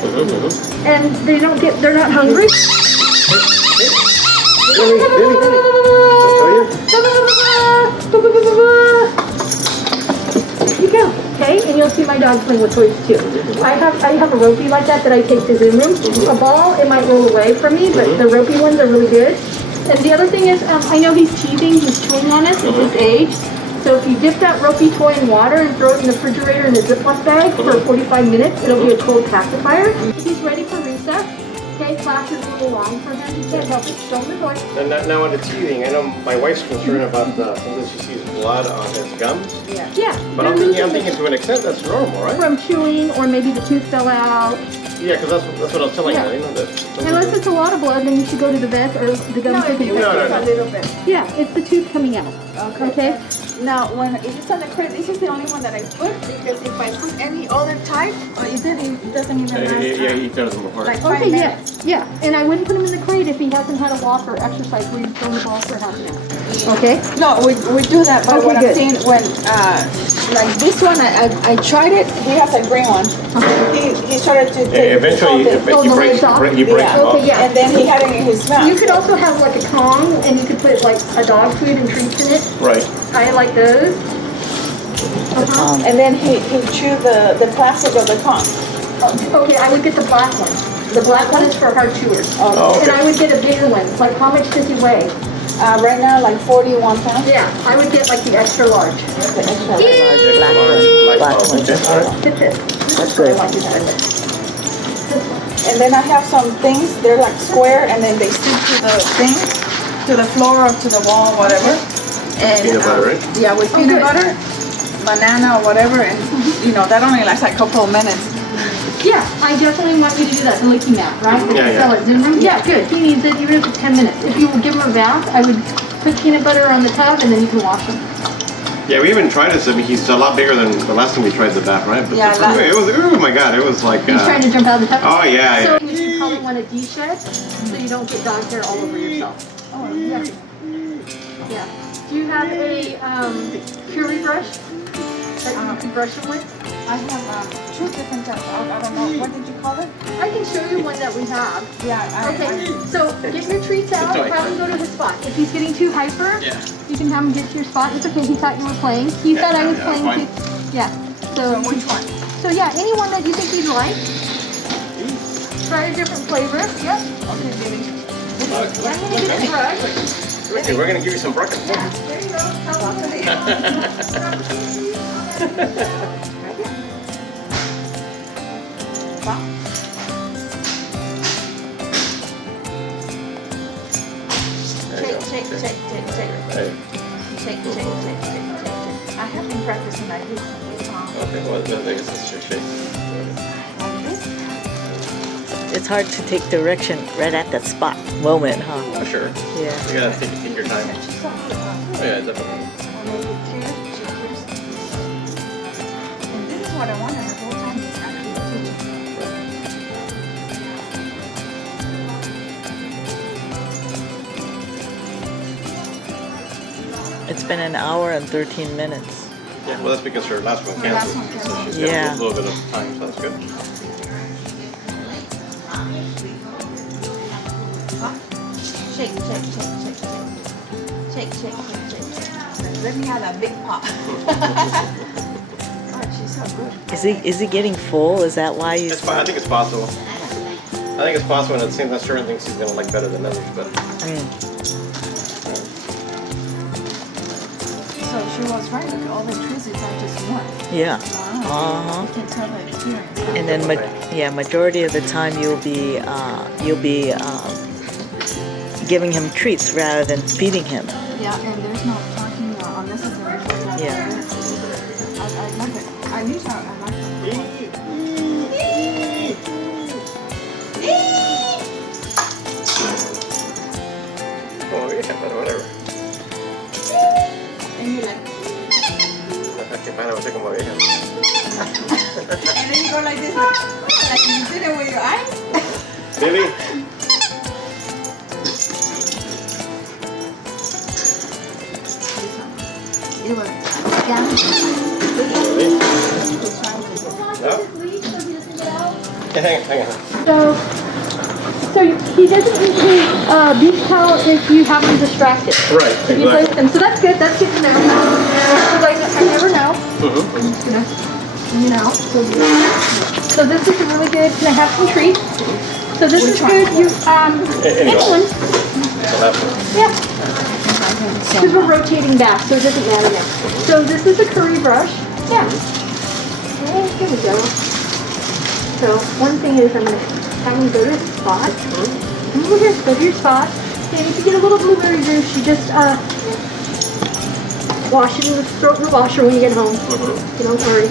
And they're not hungry. Billy. You go, okay? And you'll see my dog playing with toys too. I have a ropey like that I take to Zoom Room. A ball, it might roll away from me, but the ropey ones are really good. And the other thing is, I know he's teething, he's chewing on us at his age. So if you dip that ropey toy in water and throw it in the refrigerator in a Ziploc bag for 45 minutes, it'll be a cold pacifier. He's ready for recess. Okay, class is a little long for him. He can't help it. Don't report. And now on the teething, I know my wife's concerned about sometimes she sees blood on his gums. Yeah. But I'm thinking to an extent that's normal, right? From chewing, or maybe the tooth fell out. Yeah, because that's what I was telling Yeah. her. You know that. Unless it's a lot of blood, then you should go to the vet or the gum surgeon. No. A little bit. Yeah, it's the tooth coming out. Okay. Now, if it's on the crate, this is the only one that I put because if I put any other type, it doesn't even last. Yeah, he tears them apart. Like 5 Okay, minutes. yeah. And I wouldn't put him in the crate if he hasn't had a walk or exercise where he's thrown the ball for half an hour. Okay? No, we do that, but Okay, what I'm good. saying when, like this one, I tried it. He has a green one. He started to take Eventually, something. the legs off? he breaks Yeah. them off. Okay, yeah. And then he had it in his mouth. You could also have like a Kong, and you could put like a dog food and treats in it. Right. I like those. And then he chewed the plastic of the Kong. Okay, I would get the black one. The black one is for hard chewers. Oh, And okay. I would get a bigger one. Like, how much does he weigh? Right now, like 41 pounds. Yeah, I would get like the extra large. The extra large. light black bulb, ones. okay. All right. Fit this. That's good. And then I have some things, they're like square and then they stick to the thing, to the floor or to the wall, whatever. And, Peanut butter, right? Yeah, with peanut butter, banana or whatever, and you know, that only lasts like a couple of minutes. Yeah, I definitely want you to do that, the licky mat, right? Yeah. Yeah, good. He needs it even if it's 10 minutes. If you will give him a bath, I would put peanut butter on the tub and then you can wash him. Yeah, we even tried this. I mean, he's a lot bigger than the last time we tried the bath, right? But Yeah, it was, oh my God, it was like... He's trying to jump out of the tub. Oh, yeah, So yeah. you should probably want a de-shed so you don't get dog hair all over yourself. Oh, yeah. Yeah. Do you have a curly brush that you can brush him with? I have 2 different types. I don't know, what did you call it? I can show you one that we have. Yeah, Okay, so get your treats out, have him go to his spot. If he's getting too hyper, you can have him get to your spot. It's okay, he thought you were playing. He thought I was playing too. Yeah. So which one? So yeah, any one that you think he'd like. Try a different flavor. Yep. Okay, Billy. I'm gonna get a brush. Ricky, we're going to give you some breakfast. There you go. Shake. Hey. I have been practicing like this. Okay, well, I guess it's your shape. It's hard to take direction right at that spot moment, huh? Oh, sure. Yeah. You got to take your time. Oh, yeah, definitely. And this is what I wanted the whole time. It's been an hour and 13 minutes. Yeah, well, that's because her last one last canceled. one canceled. So she's Yeah. got a little bit of time, so that's good. Shake. Let me have that big pop. Oh, she's so good. Is he getting full? Is that why he's... I think it's possible. I think it's possible, and at the same time, certain things he's going to like better than others, but... So she was right, like all the trees are just one. Yeah. You can tell the experience. And then, majority of the time you'll be giving him treats rather than feeding him. Yeah, and there's no talking unnecessary. Yeah. I love it. I like it. Oh, yeah, but whatever. And you like, Okay, fine, I will take him away. and then you go like this, like you did it with your eyes. Billy? It was Hang on. So he doesn't usually beach towel if you have him distracted. Right, If you play with him. So that's good to know. So like, I never know. I'm just gonna, So this is really good. Can I have some treats? So this is good. You anyone. Yeah. Because we're rotating back, so it doesn't matter now. So this is a curry brush. Yeah. Okay, here we go. So one thing is I'm gonna have him go to his spot. Come over here, go to your spot. And if you get a little blueberry juice, you just wash it in the throw it in the washer when you get home. So don't worry.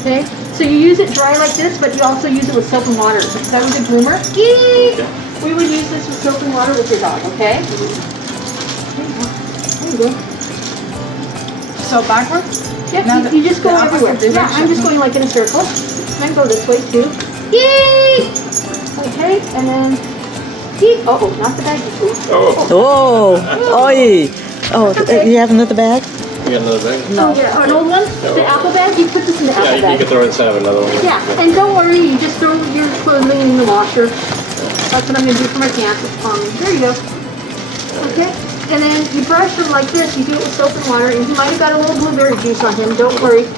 Okay? So you use it dry like this, but you also use it with soap and water. If I was a groomer, we would use this with soap and water with your dog, okay? There you go. So backwards? Yep, Now you just go the opposite everywhere. Yeah, I'm just direction. going like in a circle. And go this way too. Yay! Okay, and then eat. Oh, not the baggy food. Oh! Oi! Oh, Okay. you have another bag? You got another bag? Oh, yeah, an old one? The apple bag? You put this in the Yeah, apple you bag. can throw it inside of another one. Yeah, and don't worry, you just throw your clothing in the washer. That's what I'm gonna do for my pants. There you go. Okay, and then you brush them like this. You do it with soap and water, and he might have got a little blueberry juice on him. Don't worry.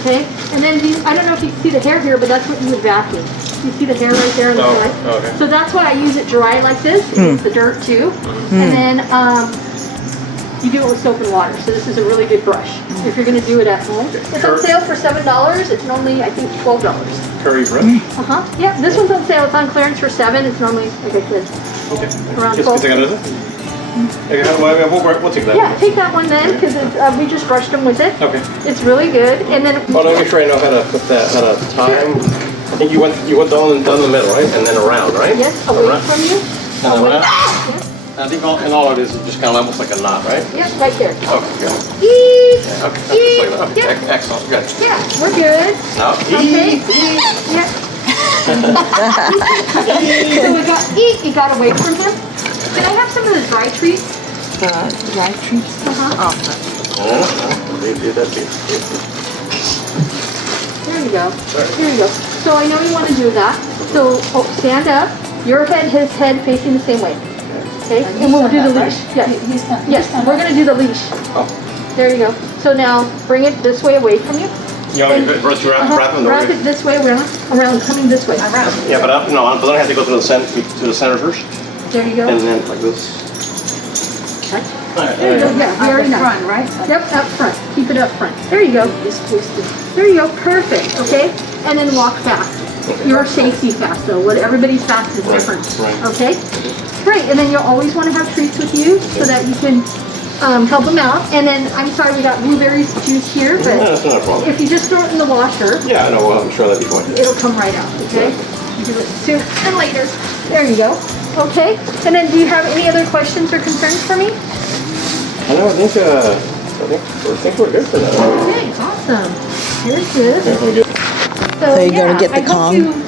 Okay, and then I don't know if you can see the hair here, but that's what you would vacuum. You see the hair right there on the side? Okay. So that's why I use it dry like this. It gets the dirt too. And then you do it with soap and water. So this is a really good brush if you're going to do it at home. It's on sale for $7. It's normally, I think, $12. Curry brush? Yeah, this one's on sale. It's on clearance for $7. It's normally, like I said, around $12. Okay, we'll take that. Yeah, take that one then, because we just brushed them with it. Okay. It's really good. And then Oh, let me make sure I know how to put that, how to time. I think you went down the middle, right? And then around, right? yes, away from you. And around. I think all it is just kind of almost like a knot, right? Yep, right there. Okay, good. Eek. Okay, Eek. that's okay. Yep. Excellent, good. Yeah, we're good. Now, Okay. Yeah. So we got eek. It got away from him. Can I have some of the dry treats? Dry treats. They did that too. There you go. Here you go. So I know you want to do that. So stand up. Your head, his head facing the same way. Okay? And we'll do the leash. Yes. Yes. We're going to do the leash. Oh. There you go. So now bring it this way away from you. You know, you brush your wrap them the Wrap way. it this way, around, coming this way. Around. Yeah, but I don't have to go to the center first. There you go. And then like this. There you go. Yeah, we already know. Front, right? Yep, up front. Keep it up front. There you go. It's twisted. There you go. Perfect. Okay? And then walk fast. Your safety fast though. What everybody's fast is different. Right. Okay? Great. And then you'll always want to have treats with you so that you can help them out. And then I'm sorry we got blueberries juice here, but No, that's not a problem. if you just throw it in the washer, Yeah, I know. Well, I'm sure that'd be fine. it'll come right out. Okay? Do it sooner and later. There you go. Okay? And then do you have any other questions or concerns for me? I know. I think we're good for that. Okay, awesome. Here's this. Yeah, we're good. So you're gonna get the I hope Kong?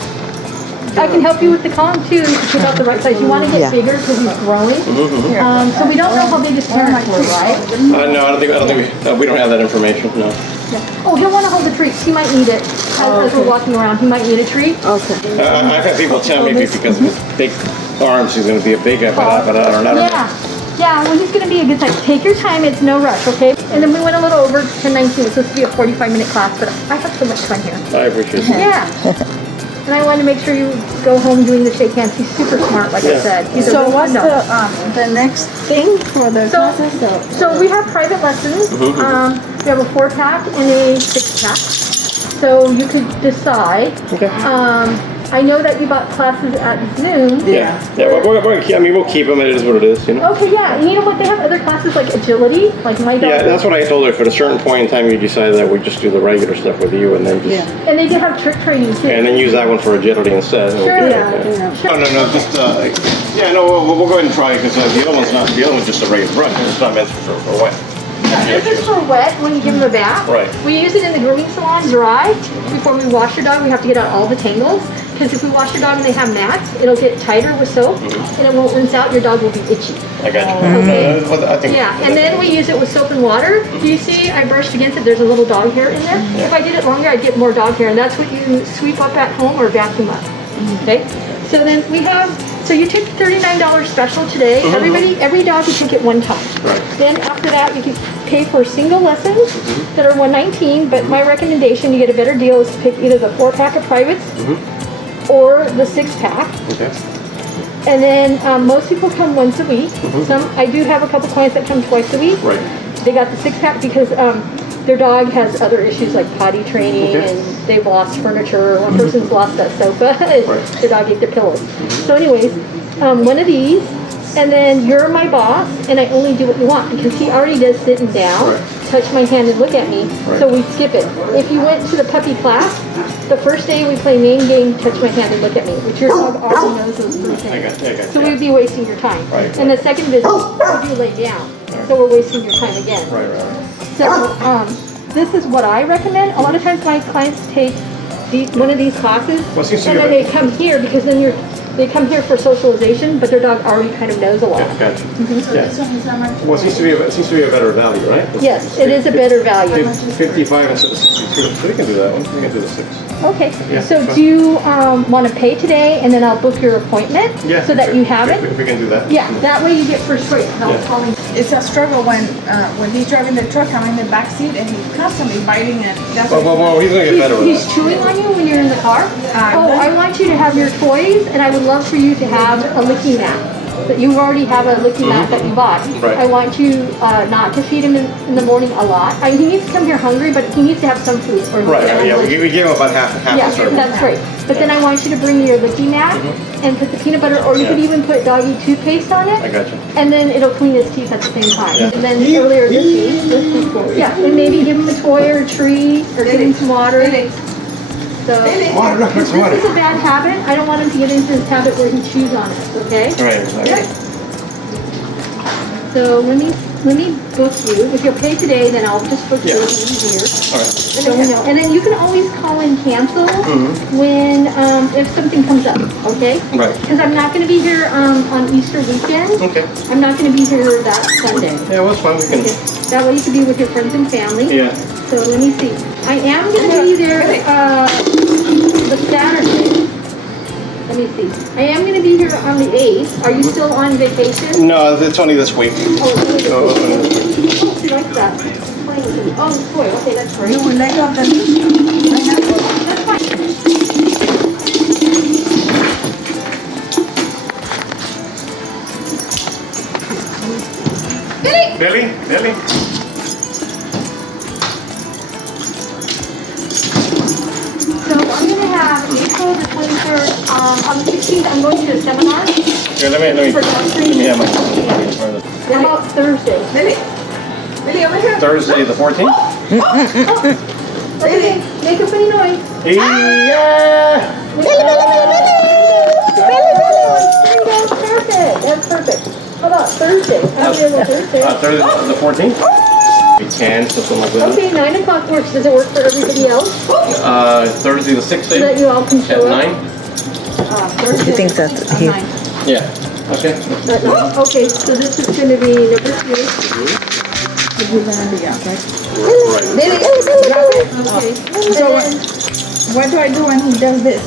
I can help you with the Kong too, to pick out the right size. You want to get Yeah. bigger because he's growing. So we don't know how big his parents were, right? No, I don't think we don't have that information. No. Oh, he'll want to hold the treats. He might need it as we're walking around. He might need a treat. Okay. I've had people tell me because of his big arms, he's going to be a big, but I don't know. Yeah. Yeah, well, he's going to be a good size. Take your time. It's no rush, okay? And then we went a little over 10:19. It's supposed to be a 45-minute class, but I have so much fun here. I appreciate it. Yeah. And I wanted to make sure you go home doing the shake hands. He's super smart, like I said. He's a So real what's fun dog. the next thing for the classes? So we have private lessons. We have a 4-pack and a 6-pack. So you could decide. Okay. I know that you bought classes at Zoom. Yeah, we'll keep them. It is what it is, you know. Okay, yeah. And you know what? They have other classes like agility, like my dog. Yeah, that's what I told her. For a certain point in time, you decided that we just do the regular stuff with you, and then just And they do have trick training too. and then use that one for agility instead. Sure. No, just yeah, no, we'll go ahead and try it because the other one's just a regular brush. It's not meant for wet. This is for wet when you give them a bath. Right. We use it in the grooming salon dry. Before we wash your dog, we have to get out all the tangles. Because if we wash your dog and they have mats, it'll get tighter with soap and it won't rinse out. Your dog will be itchy. I got you. Okay. I think. Yeah, and then we use it with soap and water. Do you see I brushed against it? There's a little dog hair in there. If I did it longer, I'd get more dog hair. And that's what you sweep up at home or vacuum up. Okay? So then we have, so you took the $39 special today. Every dog you take it one time. Right. Then after that, you can pay for single lessons that are $119. But my recommendation, you get a better deal, is to pick either the 4-pack of privates or the 6-pack. Okay. And then most people come once a week. I do have a couple clients that come twice a week. Right. They got the 6-pack because their dog has other issues like potty training and they've lost furniture. One person's lost that sofa. Their dog ate their pillows. So anyways, one of these. And then you're my boss and I only do what you want because he already does sitting down, touch my hand and look at me. So we skip it. If you went to the puppy class, the first day we play main game, touch my hand and look at me, which your dog already knows those 3 things. I got So we'd be wasting your time. Right. And the second visit, we do lay down. So we're wasting your time again. Right. So this is what I recommend. A lot of times my clients take one of these classes Well, it seems to and be then they come here because then they come here for socialization, but their dog already kind of knows a lot. Gotcha. So this one is how much? Well, it seems to be a better value, right? Yes, it is a better value. 55 instead of 62. So we can do that one. We can do the 6. Okay, Yeah, so fine. do you want to pay today and then I'll book your appointment Yeah. so that you have If it? we can do that. Yeah, that way you get first choice. No Yeah. calling. It's a struggle when he's driving the truck, I'm in the back seat, and he's constantly biting it. That's Well, he's gonna get better with He's that. chewing on you when you're in the car? Oh, I want you to have your toys and I would love for you to have a licking mat. that you already have a licky mat that you bought. Right. I want you not to feed him in the morning a lot. He needs to come here hungry, but he needs to have some food. Or Right, yeah, we gave him about half yeah, the serving. that's great. But then I want you to bring your licky mat and put the peanut butter, or you could even put doggy toothpaste on it. I got you. And then it'll clean his teeth at the same time. Yeah. And then earlier this week, yeah, and maybe give him a toy or a treat, or give him some water. So Water, look, this water. is a bad habit. I don't want him to get into this habit where he chews on it. Okay. Right, exactly. So let me book you. If you'll pay today, then I'll just book you. It'll be easier. All right. So we know. And then you can always call and cancel when if something comes up. Okay. Right. Because I'm not going to be here on Easter weekend. Okay. I'm not going to be here that Sunday. Yeah, well, it's fine. We can. Okay. That way you can be with your friends and family. Yeah. So let me see. I am going to be there the Saturday. Let me see. I am going to be here on the 8th. Are you still on vacation? No, it's only this week. Oh, she likes that. Playing with me. Oh, boy. Okay, that's great. You will let go of the That's fine. Billy? So I'm going to have April the 23rd. On the 16th, I'm going to a seminar. Here, let me For dog training. have my. How about Thursday? Billy, over here. Thursday the 14th? Okay, make a funny noise. Yeah! That's perfect. How about Thursday? I'm available Thursday. Thursday the 14th? We can, something like that. Okay, 9 o'clock works. Does it work for everybody else? Thursday the 6th, So that you all can at show up? 9? Thursday. I think that's here. Yeah. Okay. Okay, so this is going to be number 2. you're gonna be out, right? Right. Okay. So And then, what do I do when he does this?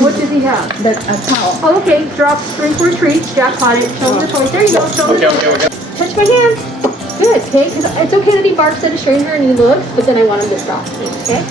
what does he have? That a towel. Oh, okay, drop string for a treat. Jackpot it. Show him the toy. There you go. Show him the toy. Okay. Touch my hand. Good, okay? Because it's okay that he barks at a stranger and he looks, but then I want him to stop. Okay?